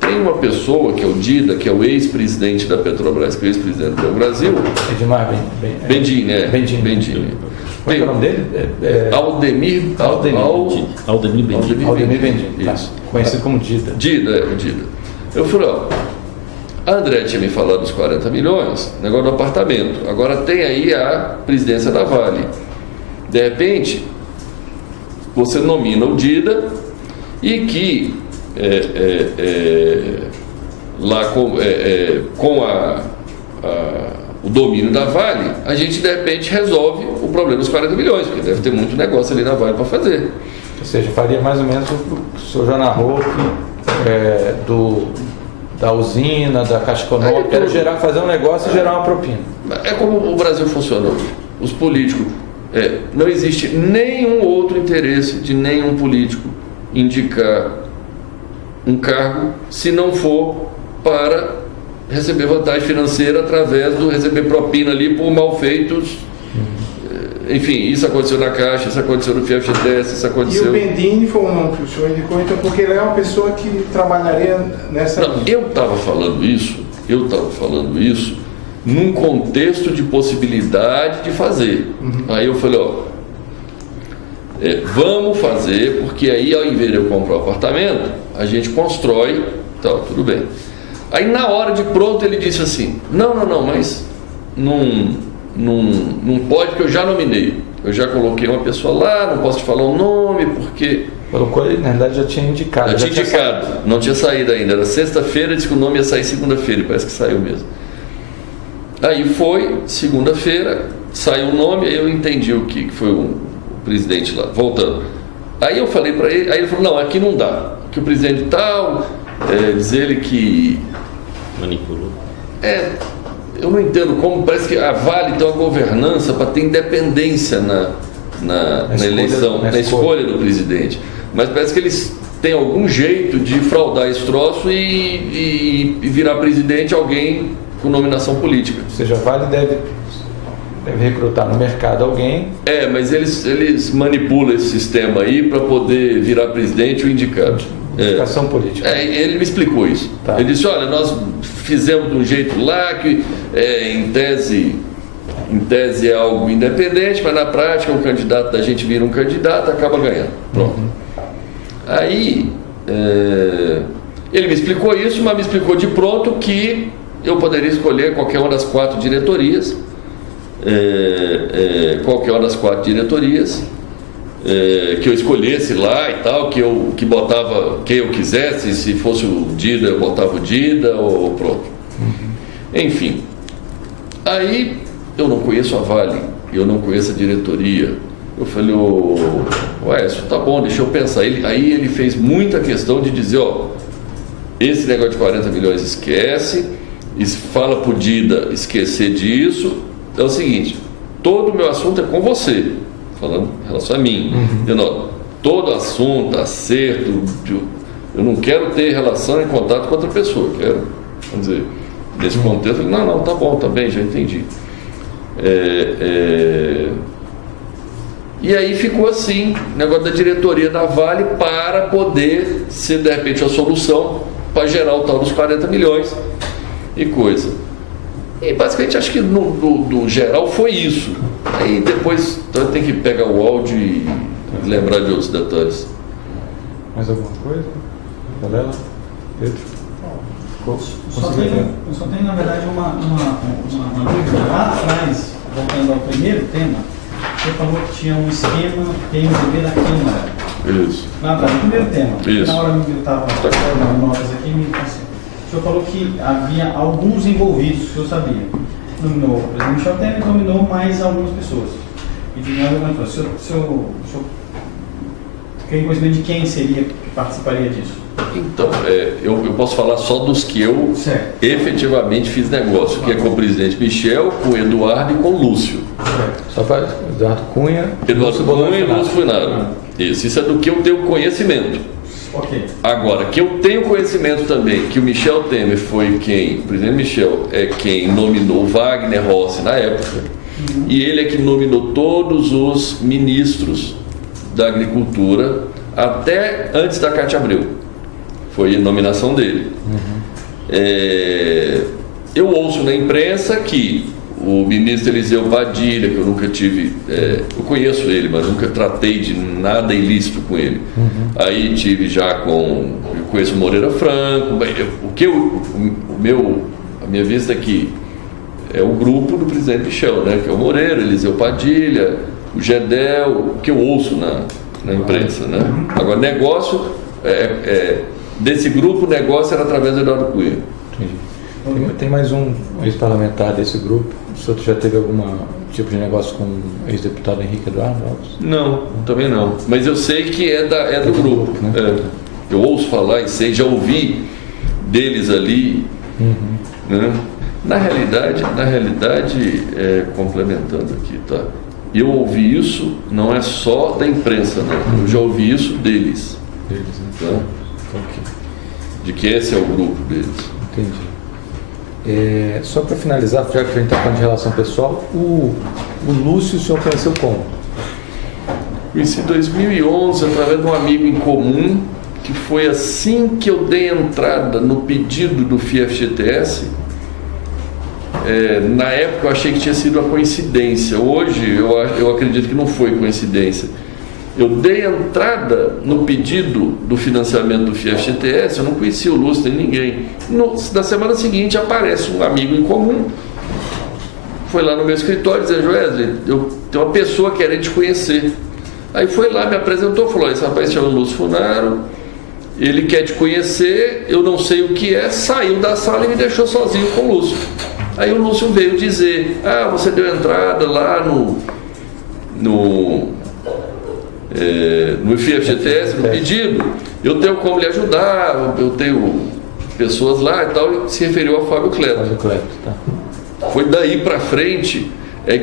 tem uma pessoa que é o Dida, que é o ex-presidente da Petrobras, que é o ex-presidente do Brasil. Edmar Bendini. Qual é o nome dele? Aldemir Bendini. Isso. Conhecido como Dida. Dida. Eu falei, a André tinha me falado dos 40 milhões, negócio do apartamento. Agora tem aí a presidência da Vale. De repente, você nomina o Dida e que lá com o domínio da Vale, a gente de repente resolve o problema dos 40 milhões, porque deve ter muito negócio ali na Vale para fazer. Ou seja, faria mais ou menos o que o senhor já narrou da usina, da Caixa Econômica, era fazer um negócio e gerar uma propina. É como o Brasil funciona hoje. Os políticos, não existe nenhum outro interesse de nenhum político indicar um cargo se não for para receber vantagem financeira através do receber propina ali por malfeitos. Enfim, isso aconteceu na Caixa, isso aconteceu no FGTS, isso E aconteceu... o Bendini foi um nome que o senhor indicou, então, porque ele é uma pessoa que trabalharia nessa Não, linha. eu estava falando isso num contexto de possibilidade de fazer. Aí eu falei, vamos fazer, porque aí ao invés de eu comprar o apartamento, a gente constrói, tal, tudo bem. Aí na hora de pronto ele disse assim, não, mas não pode, porque eu já nominei. Eu já coloquei uma pessoa lá, não posso te falar o nome, porque... Colocou ele, na verdade já tinha indicado. Já tinha indicado, não tinha saído ainda. Era sexta-feira, disse que o nome ia sair segunda-feira, e parece que saiu mesmo. Aí foi, segunda-feira, saiu o nome, aí eu entendi o que foi o presidente lá, voltando. Aí eu falei para ele, aí ele falou, não, aqui não dá, que o presidente tal, diz ele que... Manipulou. Eu não entendo como, parece que a Vale tem uma governança para ter independência na eleição, na escolha do presidente. Mas parece que eles têm algum jeito de fraudar esse troço e virar presidente alguém com nominação política. Ou seja, a Vale deve recrutar no mercado alguém. Mas eles manipulam esse sistema aí para poder virar presidente ou indicado. Indicação política. Ele me explicou isso. Tá. Ele disse, olha, nós fizemos de um jeito lá que em tese é algo independente, mas na prática o candidato da gente vira um candidato, acaba ganhando. Pronto. Aí ele me explicou isso, mas me explicou de pronto que eu poderia escolher qualquer uma das 4 diretorias, que eu escolhesse lá e tal, que botava quem eu quisesse, se fosse o Dida, eu botava o Dida, ou pronto. Enfim, aí eu não conheço a Vale, eu não conheço a diretoria. Eu falei, isso tá bom, deixa eu pensar. Aí ele fez muita questão de dizer, esse negócio de 40 milhões esquece, fala pro Dida esquecer disso. É o seguinte, todo o meu assunto é com você, falando em relação a mim. Todo assunto, acerto, eu não quero ter relação em contato com outra pessoa, quero, vamos dizer, nesse contexto, eu falei, não, tá bom, tá bem, já entendi. E aí ficou assim, o negócio da diretoria da Vale para poder ser, de repente, a solução para gerar o tal dos 40 milhões e coisa. E basicamente acho que no geral foi isso. Aí depois tem que pegar o áudio e lembrar de outros detalhes. Mais alguma coisa? Gabriela? Pedro? Eu só tenho, na verdade, uma dúvida. Lá atrás, voltando ao primeiro tema, você falou que tinha um esquema PMDB da Câmara. Isso. Lá atrás, no primeiro tema. Isso. Na hora que eu estava dando notas aqui, o senhor falou que havia alguns envolvidos, que eu sabia. Nominou o presidente Michel Temer e nominou mais algumas pessoas. E de novo, o senhor tem conhecimento de quem seria que participaria disso? Então, eu posso falar só dos que eu efetivamente fiz negócio, que é com o presidente Michel, com o Eduardo e com o Lúcio. Só para Eduardo Cunha e Lúcio Funaro. Isso é do que eu tenho conhecimento. Ok. Agora, que eu tenho conhecimento também que o Michel Temer foi quem, o presidente Michel é quem nominou Wagner Rossi na época, e ele é que nominou todos os ministros da Agricultura até antes da Cátia Abreu. Foi a nominação dele. Eu ouço na imprensa que o ministro Eliseu Padilha, que eu nunca tive, eu conheço ele, mas nunca tratei de nada ilícito com ele. Aí tive já eu conheço o Moreira Franco, a minha vista aqui é o grupo do presidente Michel, né, que é o Moreira, Eliseu Padilha, o Gedel, o que eu ouço na imprensa, né? Agora, negócio, desse grupo, o negócio era através do Eduardo Cunha. Entendi. Tem mais um ex-parlamentar desse grupo. O senhor já teve algum tipo de negócio com o ex-deputado Henrique Eduardo Alves? Não, também não. Mas eu sei que é do grupo. Né? Eu ouço falar e sei, já ouvi deles ali. Né? Na realidade, complementando aqui, tá? Eu ouvi isso, não é só da imprensa, não. Eu já ouvi isso deles. Né? Tá? De que esse é o grupo deles. Entendi. Só para finalizar, já que a gente está falando de relação pessoal, o Lúcio o senhor conheceu como? Conheci em 2011 através de um amigo em comum, que foi assim que eu dei entrada no pedido do FIES-FGTS. Na época eu achei que tinha sido uma coincidência, hoje eu acredito que não foi coincidência. Eu dei entrada no pedido do financiamento do FIES-FGTS, eu não conhecia o Lúcio nem ninguém. Na semana seguinte aparece um amigo em comum, foi lá no meu escritório dizendo: Wesley, eu tenho uma pessoa querendo te conhecer. Aí foi lá, me apresentou, falou: esse rapaz chama Lúcio Funaro, ele quer te conhecer, eu não sei o que é, saiu da sala e me deixou sozinho com o Lúcio. Aí o Lúcio veio dizer: você deu entrada lá no FIES-FGTS, no pedido, eu tenho como lhe ajudar, eu tenho pessoas lá e tal, e se referiu a Fábio Cleto. Fábio Cleto, tá. Foi daí para frente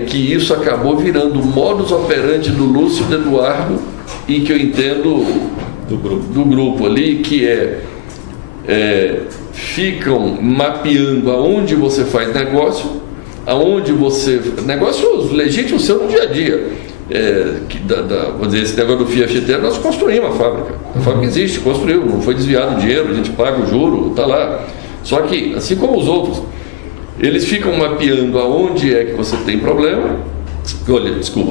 que isso acabou virando o modus operandi do Lúcio e do Eduardo, e que eu entendo do grupo ali, que ficam mapeando aonde você faz negócio, negócios legítimos seu no dia a dia. Vamos dizer, esse negócio do FIES-FGTS, nós construímos a fábrica. A fábrica existe, construiu, não foi desviado o dinheiro, a gente paga o juro, está lá. Só que, assim como os outros, eles ficam mapeando aonde é que você tem problema,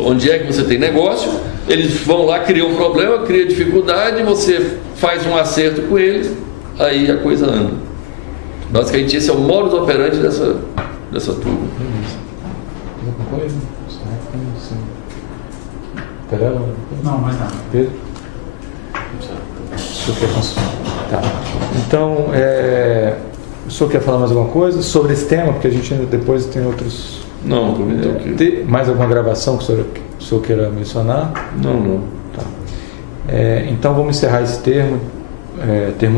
onde é que você tem negócio, eles vão lá, criam um problema, cria dificuldade, você faz um acerto com eles, aí a coisa anda. Basicamente, esse é o modus operandi dessa turma. Alguma coisa? Perela? Não, mais nada. Pedro? O senhor quer construir? Tá. Então, o senhor quer falar mais alguma coisa sobre esse tema? Porque a gente ainda depois tem outros... Não, ok. Tem mais alguma gravação que o senhor queira mencionar? Não. Tá. Então vamos encerrar esse termo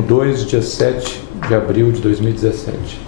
2, dia 7 de abril de 2017.